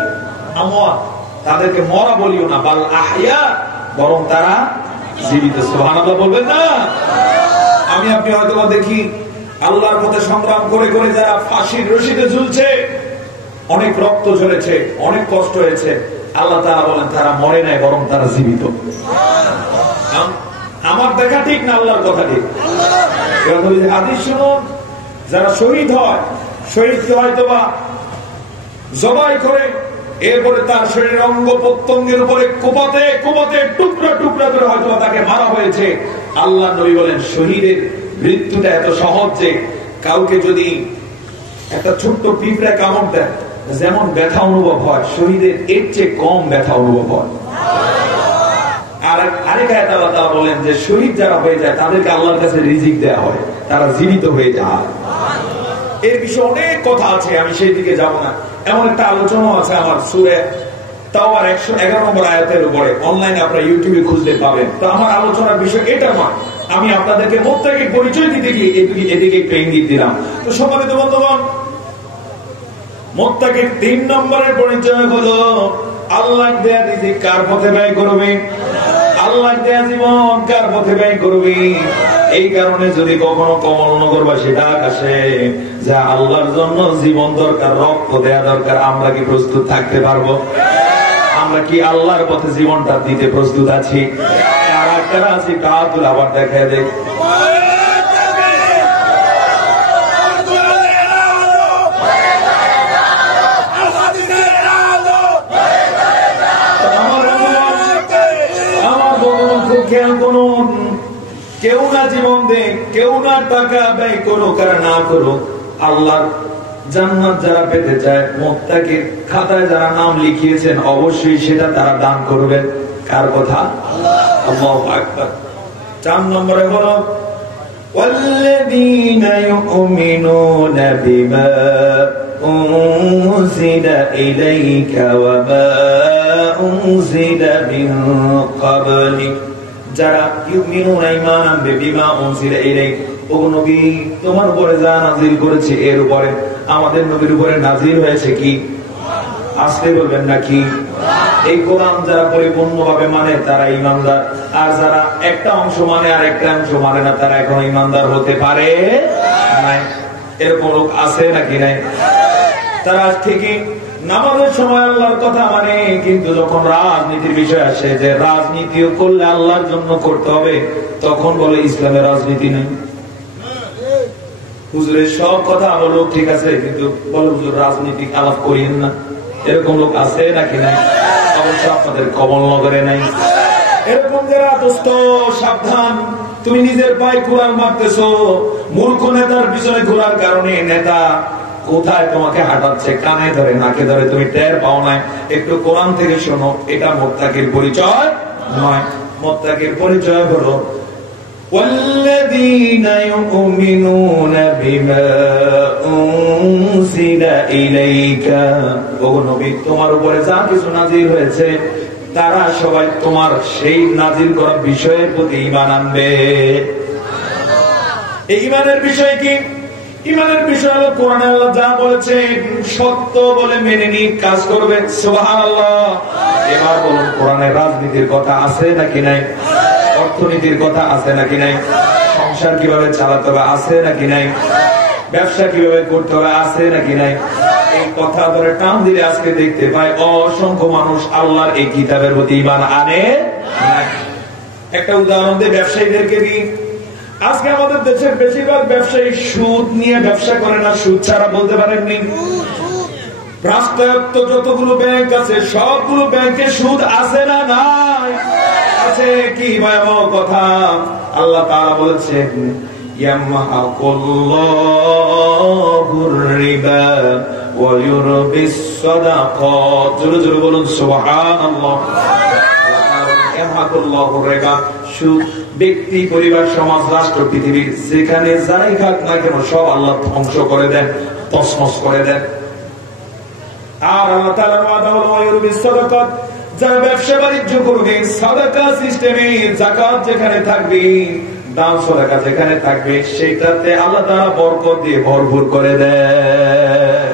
আমওয়াত, তাদেরকে মরা বলিও না, বাল আহইয়া, বরং তারা জীবিত। সুবহানাল্লাহ বলবেন না? আমি আপনি হয়তো দেখি আল্লাহর পথে সংগ্রাম করে করে যারা ফাঁসির রশিদে ঝুলছে, অনেক রক্ত ঝরেছে, অনেক কষ্ট হয়েছে, আল্লাহ তাআলা বলেন তারা মরে নাই, বরং তারা জীবিত। আমার দেখা ঠিক না আল্লাহর কথা ঠিক? হাদিস শুনুন, যারা শহীদ হয়, শহীদকে হয়তোবা জবাই করে এরপরে তার শরীরের অঙ্গ প্রত্যঙ্গের উপরে কোপাতে কোপাতে টুকরা টুকরা করে হয়তোবা তাকে মারা হয়েছে। আল্লাহ নবী বলেন শহীদের মৃত্যুটা এত সহজ যে কাউকে যদি একটা ছোট্ট পিঁপড়া কামড় দেয় যেমন ব্যথা অনুভব হয়, শহীদের এর চেয়ে কম ব্যথা অনুভব হয়। আর আরেক আয়াতে আল্লাহ তাআলা বলেন যে শহীদ যারা হয়ে যায় তাদেরকে আল্লাহর কাছে রিজিক দেয়া হয়, তারা জীবিত হয়ে যায়। এর বিষয়ে অনেক কথা আছে, আমি সেই দিকে যাব না। এমন একটা আলোচনা আছে আমার সূরা তাওবার 111 নম্বর আয়াতের উপরে, অনলাইনে আপনারা ইউটিউবে খুঁজলে পাবেন। তো আমার আলোচনার বিষয় এটা নয়, আমি আপনাদেরকে মুত্তাকির পরিচয় দিতে গিয়ে এদিকে একটু ইঙ্গিত দিলাম। তো সম্মানিত বন্ধুগণ, মুত্তাকির 3 নম্বরের পরিচয় হলো আল্লাহর দেয়া রিজিক কার পথে ব্যয় করবে, আল্লাহর দেয়া জীবন কার পথে ব্যয় করবে। এই কারণে যদি কখনো কমলনগরবাসী ডাক আসে যা আল্লাহর জন্য জীবন দরকার, রক্ত দেয়া দরকার, আমরা কি প্রস্তুত থাকতে পারবো? আমরা কি আল্লাহর পথে জীবনটা দিতে প্রস্তুত আছি? কারা কারা আছি? কাতুল আবার দেখা দেখ। কেউ না জীবন দে, কেউ না টাকা ব্যয় করো আর না করো, আল্লাহ জান্নাত যারা পেতে চায় মুত্তাকির খাতায় যারা নাম লিখিয়েছেন অবশ্যই সেটা তারা দান করবেন। কার কথা? আল্লাহু আকবার। 4 নম্বরে হলো والذين يؤمنون بما أنزل إليك وما أنزل من قبلك, যারা ইউমিনুনা ঈমান আনবে বিমা উনজিলা ইলাইক, ও নবী তোমার উপরে যা নাযিল করেছে এর উপরে, আমাদের নবীর উপরে নাযিল হয়েছে কি? আসলে বলবেন নাকি? এই কোরআন যারা পরিপূর্ণভাবে মানে তারা ঈমানদার, আর যারা একটা অংশ মানে আর একটা অংশ মানে না তারা এখনো ঈমানদার হতে পারে নাই। এরকম লোক আছে নাকি নাই? তারা ঠিকই নামাজের সময় আল্লাহর কথা মানে, কিন্তু যখন রাজনীতির বিষয় আসে যে রাজনীতিও করলে আল্লাহর জন্য করতে হবে, তখন বলে ইসলামের রাজনীতি নেই। হুজুরের সব কথা বলো ঠিক আছে, কিন্তু বলে হুজুর রাজনীতি আলাপ করিয়েন না। এরকম লোক আছে নাকি নাই? অবশ্য আপনাদের কমলনগরে নাই। এরকম যারা দোস্ত সাবধান, তুমি নিজের পায়ে কুড়াল মারতেছো, মূর্খ নেতার পিছনে ঘোরার কারণে নেতা কোথায় তোমাকে হাঁটাচ্ছে, কানে ধরে নাকে ধরে, তুমি টের পাও না। একটু কোরআন থেকে শোনো, এটা মুত্তাকির পরিচয় নয়। মুত্তাকির পরিচয় হলো والذين يؤمنون بما أنزل إليك, ও নবী তোমার উপরে যা কিছু নাযিল হয়েছে তারা সবাই তোমার সেই নাযিল করা বিষয়ের প্রতি ঈমান আনবে। এই ঈমানের বিষয় কি? ঈমানের বিষয় হলো কোরআনে আল্লাহ যা বলেছেন সত্য বলে মেনে নিয়ে কাজ করবে। সুবহানাল্লাহ। এবার বলুন, কোরআনে রাজনীতির কথা আছে নাকি নাই? অর্থনীতির কথা আছে নাকি নাই? সংসার কিভাবে চালাতে হবে আছে নাকি নাই? ব্যবসা কিভাবে করতে হবে আছে নাকি নাই? এই কথা ধরে টান দিলে আজকে দেখতে পাই অসংখ্য মানুষ আল্লাহর এই কিতাবের প্রতি ঈমান আনে নাই। একটা উদাহরণ দিয়ে ব্যবসায়ীদেরকে দিই। আজকে আমাদের দেশের বেশিরভাগ ব্যবসায়ী সুদ নিয়ে ব্যবসা করে না, সুদ ছাড়া বলতে পারেননি। রাষ্ট্রায়ত্ত যতগুলো ব্যাংক আছে সবগুলো ব্যাংকে সুদ আছে না নাই? আছে। কি ভয়াবহ কথা! আল্লাহ তাআলা বলেছেন ইয়ামহাকুল্লাহুর রিবা ওয়া ইউরবিস সাদাকাত। জোরে জোরে বলুন সুবহানাল্লাহ। ইয়ামহাকুল্লাহুর রিবা, সুদ ব্যক্তি, পরিবার, সমাজ, রাষ্ট্র, পৃথিবী যেখানে যাই খাক না কেন সব আল্লাহ ধ্বংস করে দেন, তছনছ করে দেন। আর আল্লাহ তাআলার ওয়াদা হলো ওয়ায়ুরবিস সাদাকাত, যারা ব্যবসা বাণিজ্য করবে সাদাকা সিস্টেমে, যাকাত যেখানে থাকবে, দান সাদাকা যেখানে থাকবে, সেটাতে আল্লাহ তাআলা বরকত দিয়ে ভরপুর করে দেয়।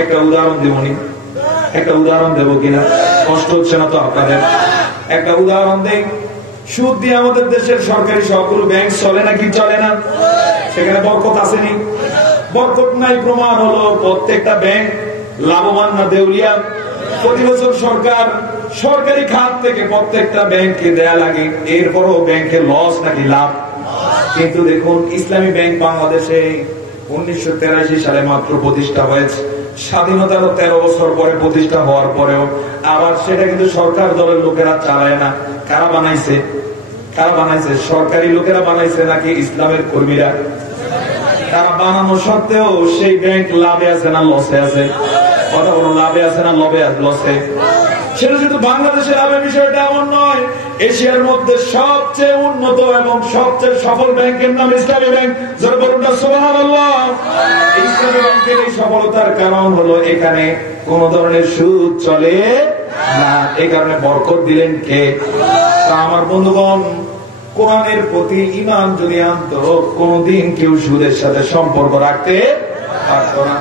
একটা উদাহরণ দেবনি? একটা উদাহরণ দেব কিনা? কষ্ট হচ্ছে না তো আপনাদের? একটা উদাহরণ দেই। সুদ দিয়ে আমাদের দেশের সরকারি সবগুলো ব্যাংক চলে নাকি চলে না? সেখানে বরকত আসেনি? বরকত নাই প্রমাণ হলো প্রত্যেকটা ব্যাংক লাভবান না দেউলিয়া? প্রতি বছর সরকার সরকারি খাত থেকে প্রত্যেকটা ব্যাংকে দেয়া লাগে, এরপরও ব্যাংকে লস নাকি লাভ? কিন্তু দেখুন, ইসলামী ব্যাংক বাংলাদেশে 1983 সালে মাত্র প্রতিষ্ঠা হয়েছে। স্বাধীনতার 13 বছর পরে প্রতিষ্ঠা হওয়ার পরেও আবার সেটা কিন্তু সরকার দলের লোকেরা চালায় না। কারা বানাইছে? কারা বানাইছে? সরকারি লোকেরা বানাইছে নাকি ইসলামের কর্মীরা? তারা বানানো সত্ত্বেও সেই ব্যাংক লাভে আছে না লসে আছে? কথা বলো, লাভে আছে না লসে? সেটা শুধু বাংলাদেশের লাভের বিষয়টা এমন নয়, এশিয়ার মধ্যে সবচেয়ে উন্নত এবং সবচেয়ে সফল ব্যাংকের নাম ইসলামী ব্যাংক। যারা বলুন না সুবহানাল্লাহ। ইসলামী ব্যাংকের এই সফলতার কারণ হলো এখানে কোন ধরনের সুদ চলে না, এই কারণে বরকত দিলেন কে? তা আমার বন্ধুগণ, কোরআনের প্রতি ঈমান যদি আনতো, কোনদিন কেউ সুদের সাথে সম্পর্ক রাখতে পারত না।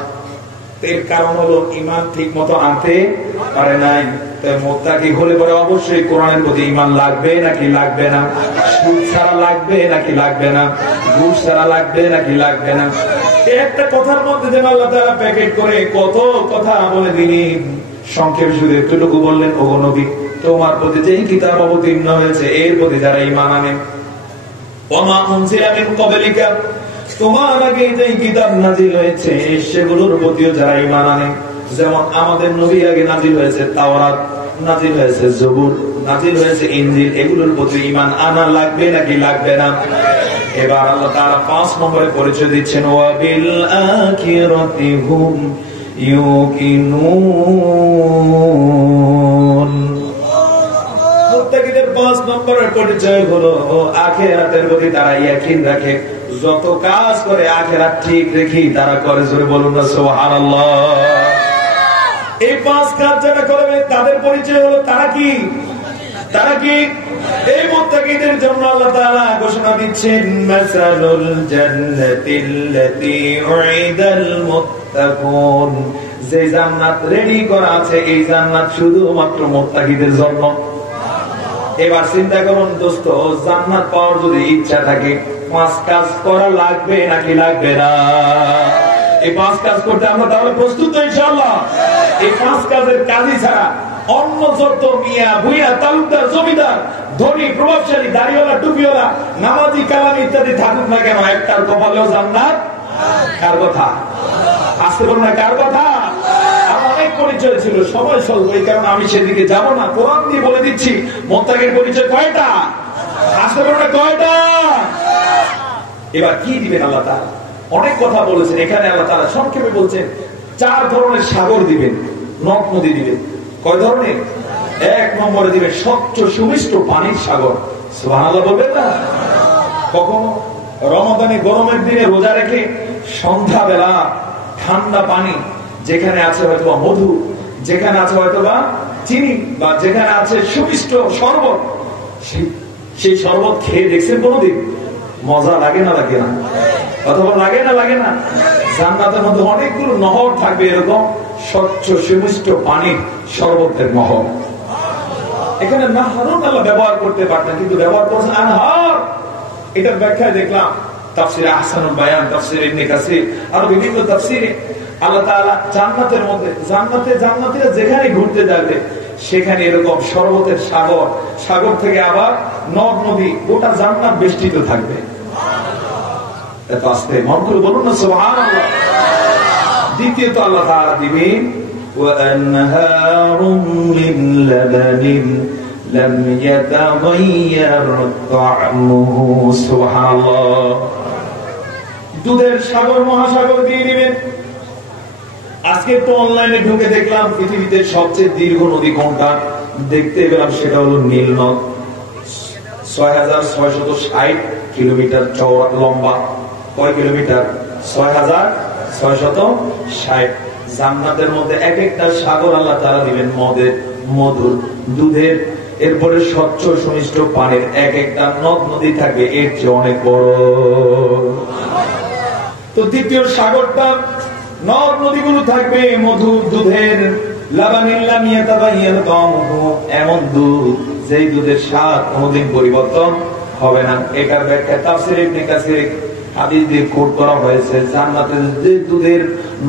এর কারণ হলো ঈমান ঠিক মতো আনতে পারে নাই। তাই মুত্তাকি হলে পরে অবশ্যই কোরআনের প্রতি ঈমান লাগবে নাকি লাগবে না? সুদ ছাড়া লাগবে নাকি লাগবে না? ঘুষ ছাড়া লাগবে নাকি লাগবে না? একটা কথার মধ্যে যেন আল্লাহ তাআলা প্যাকেট করে কত কথা বলে দিলেন। সংক্ষেপ শুধু এতটুকু বললেন, ওগো নবী তোমার প্রতি যেই কিতাব অবতীর্ণ হয়েছে এর প্রতি যারা ঈমান আনে, ওমা উনজিলা মিন ক্বাবলিকা, তোমার আগে যেই কিতাব নাযিল হয়েছে সেগুলোর প্রতিও যারা ঈমান আনে। যেমন আমাদের নবীর আগে নাযিল হয়েছে তাওরাত, নাযিল হয়েছে জবুর, নাজিল হয়েছে ইনজিল, এগুলোর প্রতি ঈমান আনা লাগবে নাকি লাগবে না? এবার আল্লাহ তাআলা 5 নম্বরে পরিচয় দিচ্ছেন, ওয়া বিল আখিরাতি হুম ইউকিনুন। মুত্তাকিদের 5 নম্বরের পরিচয় হলো আখিরাতের প্রতি তারা ইয়াকিন রাখে। যত কাজ করে আখিরাত ঠিক রেখে তারা করে। জোরে বলুন না সুবহানাল্লাহ। এই 5 কাজ যারা করবে তাদের পরিচয় হলো তারা কি? এই মুত্তাকিদের জন্য আল্লাহ তাআলা ঘোষণা দিচ্ছেন, মাসালুল জান্নাতিল্লাতী উইদাল মুত্তাকুন। যে জান্নাত রেডি করা আছে এই জান্নাত শুধুমাত্র মুত্তাকিদের জন্য। এবার চিন্তা করুন দোস্ত, জান্নাত পাওয়ার যদি ইচ্ছা থাকে 5 কাজ করা লাগবে নাকি লাগবে না? এই 5 কাজ করতে আমরা তাহলে প্রস্তুত তো ইনশাআল্লাহ? এই 5 কাজের কাজই ছাড়া অন্য যত মিয়া ভুইয়া তালুকদার জমিদার ধনী প্রভাবশালী দাড়িওয়ালা টুপিওয়ালা নামাজি কালামি ইত্যাদি থাকুক না কেন, একটার কপালেও জান্নাত। কার কথা? আসতে বলুন না, কার কথা? আর অনেক পরিচয় ছিল, সময় স্বল্প, এই কারণে আমি সেদিকে যাব না। কোরআন দিয়ে বলে দিচ্ছি মুত্তাকির পরিচয় কয়টা? আসতে বলুন না, কয়টা? এবার কি দিবেন আল্লাহ তাআলা? অনেক কথা বলেছেন, এখানে আল্লাহ তাআলা সংক্ষেপে বলছেন 4 ধরনের সাগর দিবেন, নদ নদী দিবেন। কয় ধরনের? 1 নম্বরে দিবেন স্বচ্ছ সুমিষ্ট পানির সাগর। সুবহানাল্লাহ বলবেন না? কখনো রমাদানে গরমের দিনে রোজা রেখে সন্ধ্যাবেলা ঠান্ডা পানি, যেখানে আছে হয়তো মধু, যেখানে আছে হয়তো বা চিনি, বা যেখানে আছে সুমিষ্ট শরবত, সেই শরবত খেয়ে দেখছেন কোনদিন? মজা লাগে না লাগে না? অথবা লাগে না লাগে না? জান্নাতের মধ্যে অনেকগুলো নহর থাকবে, এরকম স্বচ্ছ সুমিষ্ট পানির শরবতের নহর। এখানে নাহরুন আল্লাহ ব্যবহার করতে পারতেন, কিন্তু ব্যবহার করছেন আনহার। এটার ব্যাখ্যায় দেখলাম তাফসিরে আহসানুল বায়ান, তাফসিরে ইবনে কাসির, আর বিভিন্ন তাফসিরে আল্লাহ তাআলা জান্নাতের মধ্যে জান্নাতীরা যেখানে ঘুরতে যাবে সেখানে এরকম শরবতের সাগর, সাগর থেকে আবার নদ নদী, গোটা জান্নাত বেষ্টিত থাকবে। এত আস্তে মন করে বলুন না সুবহানাল্লাহ। দ্বিতীয়ত আল্লাহ তাআলা দিবেন ওয়া আনহারুম মিন লাবানিন লাম ইয়াতাগায়্যার তা'মুহু। সুবহানাল্লাহ। দুধের সাগর, মহাসাগর দিয়ে দিবেন। আজকে তো অনলাইনে ঢুকে দেখলাম পৃথিবীতে সবচেয়ে দীর্ঘ নদী কোনটা, দেখতে পেলাম সেটা হলো নীল নদ। 6660 কিলোমিটার চওড়া, লম্বা। কয় কিলোমিটার? 6660। জান্নাতের মধ্যে এক একটা সাগর আল্লাহ তাআলা দিবেন মদের, মধুর, দুধের, এরপরে স্বচ্ছ সুমিষ্ট পানির। এক একটা নদ নদী থাকবে এর চেয়ে অনেক বড়। তো দ্বিতীয় সাগরটা, নদ নদীগুলো থাকবে মধুর, দুধের। লাবানিল লাম ইয়াতাগায়্যার তা'মুহু, এমন দুধ যেই দুধের স্বাদ কোনদিন পরিবর্তন হবে না। এটার ব্যাখ্যা তাফসীরে ইবনে কাসির হাদিস দিয়ে কোট করা হয়েছে, জান্নাতে যে দুধের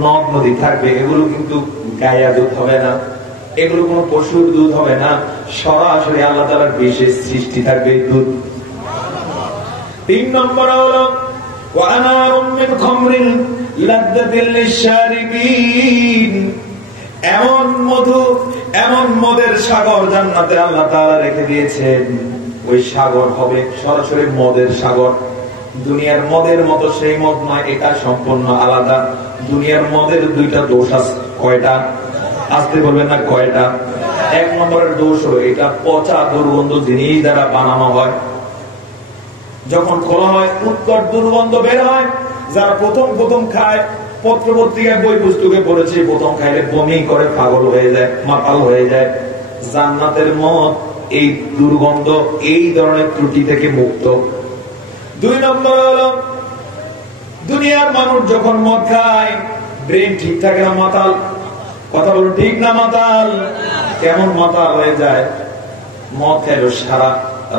নদ নদী থাকবে এগুলো কিন্তু গায়া দুধ হবে না, এগুলো কোনো পশুর দুধ হবে না, সরাসরি আল্লাহ তাআলার বিশেষ সৃষ্টি থাকবে দুধ। 3 নম্বর হলো ওয়া আনারুম মিন খামরিন লাযযাতিল লিশ-শারিবিন। এমন মধু, এমন মদের সাগর জান্নাতে আল্লাহ তাআলা রেখে দিয়েছেন। ওই সাগর হবে সরাসরি মদের সাগর। দুনিয়ার মদের মতো সেই মদ নয়, এটা সম্পূর্ণ আলাদা। দুনিয়ার মদের 2টা দোষ আছে। কয়টা? আসতে বলবেন না, কয়টা? 1 নম্বরের দোষ হলো এটা পচা দুর্গন্ধ জিনিস দ্বারা বানানো হয়। যখন খোলা হয় উৎকট দুর্গন্ধ বের হয়। যারা প্রথম খায়, পত্র পত্রিকায় বই পুস্তকে পড়েছে, প্রথম খাইলে বমি করে, পাগল হয়ে যায়, মাতাল হয়ে যায়। জান্নাতের মদ এই দুর্গন্ধ, এই ধরনের ত্রুটি থেকে মুক্ত। 2 নম্বর হলো দুনিয়ার মানুষ যখন মদ খায় ব্রেন ঠিক থাকে না, মাতাল। কথা বলুন, ঠিক না মাতাল? কেমন মাতাল হয়ে যায়? মদ খাইলো সারা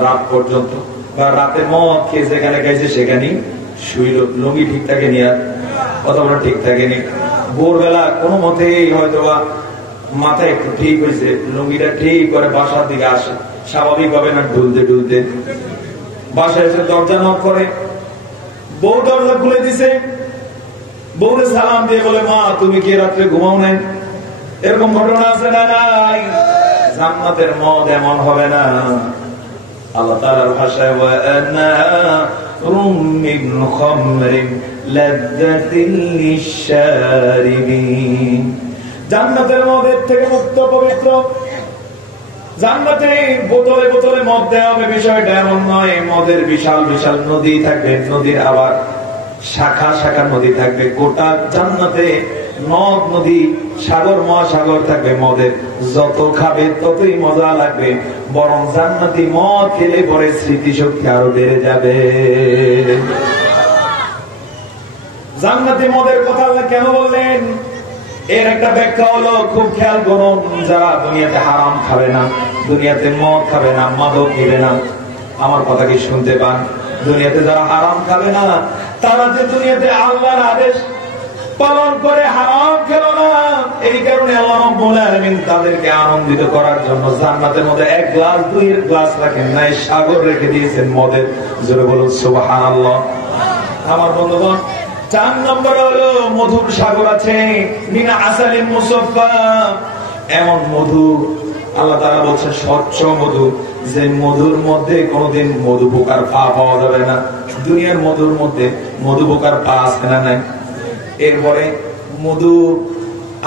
রাত পর্যন্ত, বা রাতে মদ খেয়ে যেখানে খাইছে সেখানেই শুইল, লুঙ্গি ঠিক থাকে নি, আর কথা বলা ঠিক থাকেনি। ভোরবেলা কোনো মতেই হয়তো বা মাথায় একটু ঠিক হয়েছে, লুঙ্গিটা ঠিক করে বাসার দিকে আসে, স্বাভাবিক হবে না, ঢুলতে ঢুলতে বাসায় এসে দরজা নক করে, বউ দরজা খুলে দিছে, বউরে সালাম দিয়ে বলে, মা তুমি কি রাত্রে ঘুমাও নাই? এরকম ঘটনা আছে না নাই? জান্নাতের মদ এমন হবে না। আল্লাহ তাআলার ভাষায় ওয়ানারুম মিন খামরিন লাযযাতিল লিশশারিবিন, জান্নাতের মদের থেকে মুক্ত পবিত্র। জান্নাতে বোতলে বোতলে মদ দেওয়া হবে, বিষয়টা এমন নয়। মদের বিশাল বিশাল নদী থাকবে, নদীর আবার শাখা শাখা নদী থাকবে। গোটা জান্নাতে নদ নদী সাগর মহাসাগর থাকবে মদের। যত খাবে ততই মজা লাগবে, বরং জান্নাতি মদ খেলে পরে স্মৃতিশক্তি আরো বেড়ে যাবে। জান্নাতি মদের কথা আল্লাহ কেন বললেন? এর একটা ব্যাখ্যা হলো, খুব খেয়াল করুন, যারা দুনিয়াতে হারাম খাবে না, দুনিয়াতে মদ খাবে না, মাদক খাবে না, আমার কথা কি শুনতে পান? দুনিয়াতে যারা হারাম খাবে না, তারা যে দুনিয়াতে আল্লাহর আদেশ পালন করে হারাম খেলো না, এই কারণে আল্লাহ রাব্বুল আলামিন তাদেরকে আনন্দিত করার জন্য জান্নাতের মধ্যে 1 গ্লাস 2 গ্লাস রাখেন নাই, সাগর রেখে দিয়েছেন মদের। জোরে বলুন সুবহানাল্লাহ। আমার বন্ধুগণ, 4 নম্বরে হলো মধুর সাগর আছে, মিন আসালিন মুসাফফা, এমন মধু আল্লাহ তাআলা বলছেন স্বচ্ছ মধু, যে মধুর মধ্যে কোনোদিন মধু পোকার পা পাওয়া যাবে না। দুনিয়ার মধুর মধ্যে মধু পোকার পা আছে না নাই? এরপরে মধু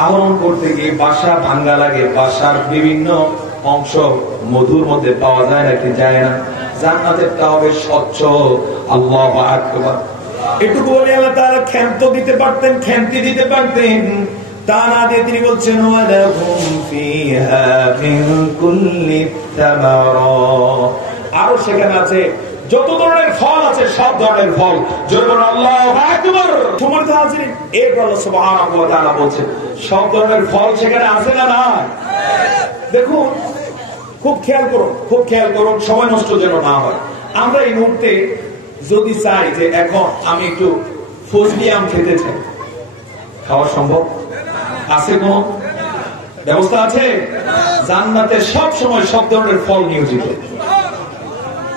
আহরণ করতে গিয়ে বাসা ভাঙ্গা লাগে, বাসার বিভিন্ন অংশ মধুর মধ্যে পাওয়া যায় নাকি যায় না? জান্নাতেরটা হবে স্বচ্ছ। আল্লাহু আকবার। এটুকু বলে আল্লাহ তাআলা ক্ষান্ত দিতে পারতেন, ক্ষান্তি দিতে পারতেন, তা না দিয়ে তিনি বলছেন ওয়ালাহুম ফিহা মিন কুল্লি তামারাত, আরো সেখানে আছে যত ধরনের ফল আছে, সব ধরনের ফল। জোরে বলুন আল্লাহু আকবার। সম্মানিত হাজিরিন, এরপর আল্লাহ সুবহানাহু ওয়া তাআলা বলছেন সব ধরনের ফল সেখানে আছে না না? দেখুন, খুব খেয়াল করুন, খুব খেয়াল করুন, সময় নষ্ট যেন না হয়। আমরা এই মুহূর্তে যদি চাই যে এখন আমি একটু ফজলি আম খেতে চাই, খাওয়া সম্ভব আছে? কোন ব্যবস্থা আছে? জান্নাতে সব সময় সব ধরনের ফল নিয়োজিত।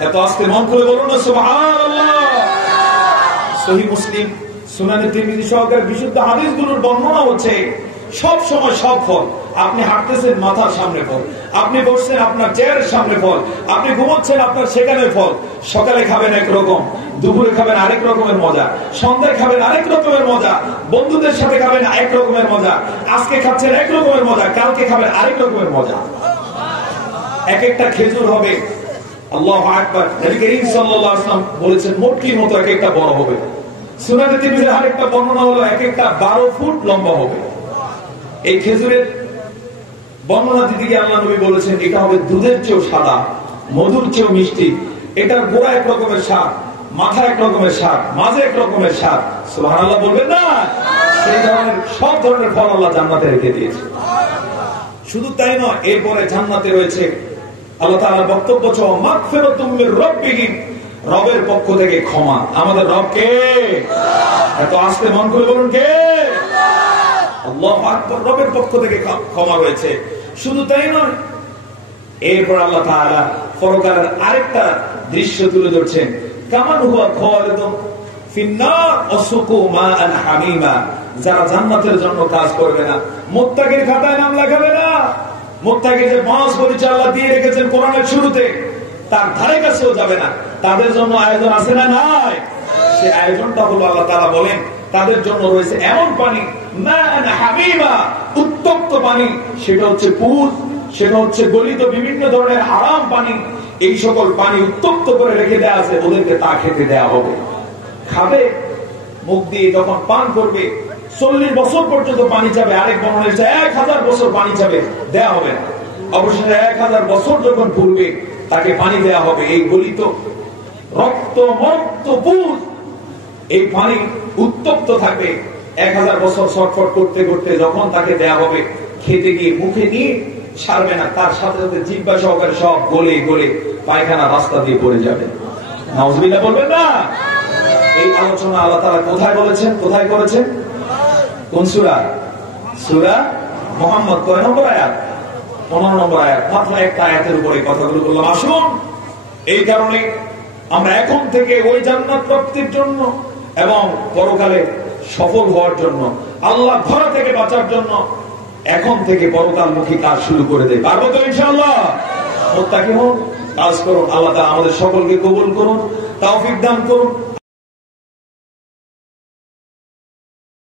এত আজকে মন করে বলুন না সুবহানাল্লাহ। সহিহ মুসলিম, সুনানে তিরমিজি সহকারে বিশুদ্ধ হাদিসগুলোর বর্ণনা হচ্ছে সব সময় সব ফল। আপনি হাঁটতেছেন, মাথার সামনে ফল। আপনি বসছেন, আপনার চেয়ারের সামনে ফল। আপনি ঘুমোচ্ছেন, আপনার সেখানে ফল। সকালে খাবেন একরকম, দুপুরে খাবেন আরেক রকমের মজা, সন্ধ্যায় খাবেন আরেক রকমের মজা, বন্ধুদের সাথে খাবেন এক রকমের মজা, আজকে খাচ্ছেন এক রকমের মজা, কালকে খাবেন আরেক রকমের মজা। এক একটা খেজুর হবে, আল্লাহু আকবার, নবী করিম সাল্লাল্লাহু আলাইহি ওয়াসাল্লাম বলেছেন মোটকির মতো এক একটা বড় হবে। সুনানে তিরমিজির আরেকটা বর্ণনা হলো এক একটা 12 ফুট লম্বা হবে। এই খেজুরের বর্ণনা দিতে গিয়ে আল্লাহ নবী বলেছেন এটা হবে দুধের চেয়েও সাদা, মধুর চেয়েও মিষ্টি। এটার গোড়া এক রকমের স্বাদ, মাথা এক রকমের স্বাদ, মাঝে এক রকমের স্বাদ। সুবহানাল্লাহ বলবেন না? সেই ধরনের সব ধরনের ফল আল্লাহ জান্নাতে রেখে দিয়েছে। শুধু তাই নয়, এরপরে জান্নাতে রয়েছে আল্লাহ তাআলার বক্তব্য ছিল মাগফিরাতুম মির রাব্বিহিম, রবের পক্ষ থেকে ক্ষমা। আমাদের রব কে? এত আস্তে মন করে বলুন কে? আল্লাহু আকবার। রবের পক্ষ থেকে ক্ষমা রয়েছে। শুধু তাই নয়, এরপর আল্লাহ তাআলা পরকালের আরেকটা দৃশ্য তুলে ধরছেন, কামান হুয়া খালিদুন ফিন্নার ওয়াসুকু মাআন হামিমা, যারা জান্নাতের জন্য কাজ করবে না, মুত্তাকির খাতায় নাম লেখাবে না। মুত্তাকির যে 5 পরিচয় আল্লাহ দিয়ে রেখেছেন কোরআনের শুরুতে, তার ধারে কাছেও যাবে না। তাদের জন্য আয়োজন আছে না নাই? সেই আয়োজনটা হলো আল্লাহ তাআলা বলেন তাদের জন্য রয়েছে এমন পানি, মাআন হামিমা, উত্তপ্ত পানি। সেটা হচ্ছে পুত, সেটা হচ্ছে গলিত বিভিন্ন ধরনের হারাম পানি। এই সকল পানি উত্তপ্ত করে রেখে দেওয়া আছে, ওদেরকে তা খেতে দেওয়া হবে। খাবে, মুখ দিয়ে যখন পান করবে 40 বছর পর্যন্ত পানি চাবে। আরেক বর্ণনায় 1000 বছর পানি চাবে, দেয়া হবে না। অবশেষে 1000 বছর যখন পূর্বে তাকে পানি দেয়া হবে। এই গলিত রক্ত মরক্ত পুত, এই পানি উত্তপ্ত থাকবে। 1000 বছর ছটফট করতে করতে যখন তাকে দেয়া হবে, খেতে গিয়ে মুখে নিয়ে ছাড়বে না, তার সাথে সাথে জিহ্বা সহকারে সব গলে গলে পায়খানা রাস্তা দিয়ে পড়ে যাবে। নাউজুবিল্লাহ বলবেন না? এই আলোচনা আল্লাহ তাআলা কোথায় বলেছেন, কোথায় করেছেন? কোন সূরা? সূরা মুহাম্মদ। কয় নম্বর আয়াত? 15 নম্বর আয়াত। মাত্র একটা আয়াতের উপরে কথাগুলো বললাম। আসুন, এই কারণে আমরা এখন থেকে ওই জান্নাত প্রাপ্তির জন্য এবং পরকালে সফল হওয়ার জন্য, আল্লাহ ধরা থেকে বাঁচার জন্য এখন থেকে পরকালমুখী কাজ শুরু করে দেয়। পারবো তো ইনশাআল্লাহ? মুত্তাকি হন, কাজ করুন। আল্লাহ তাআলা আমাদের সকলকে কবুল করুন, তৌফিক দান করুন।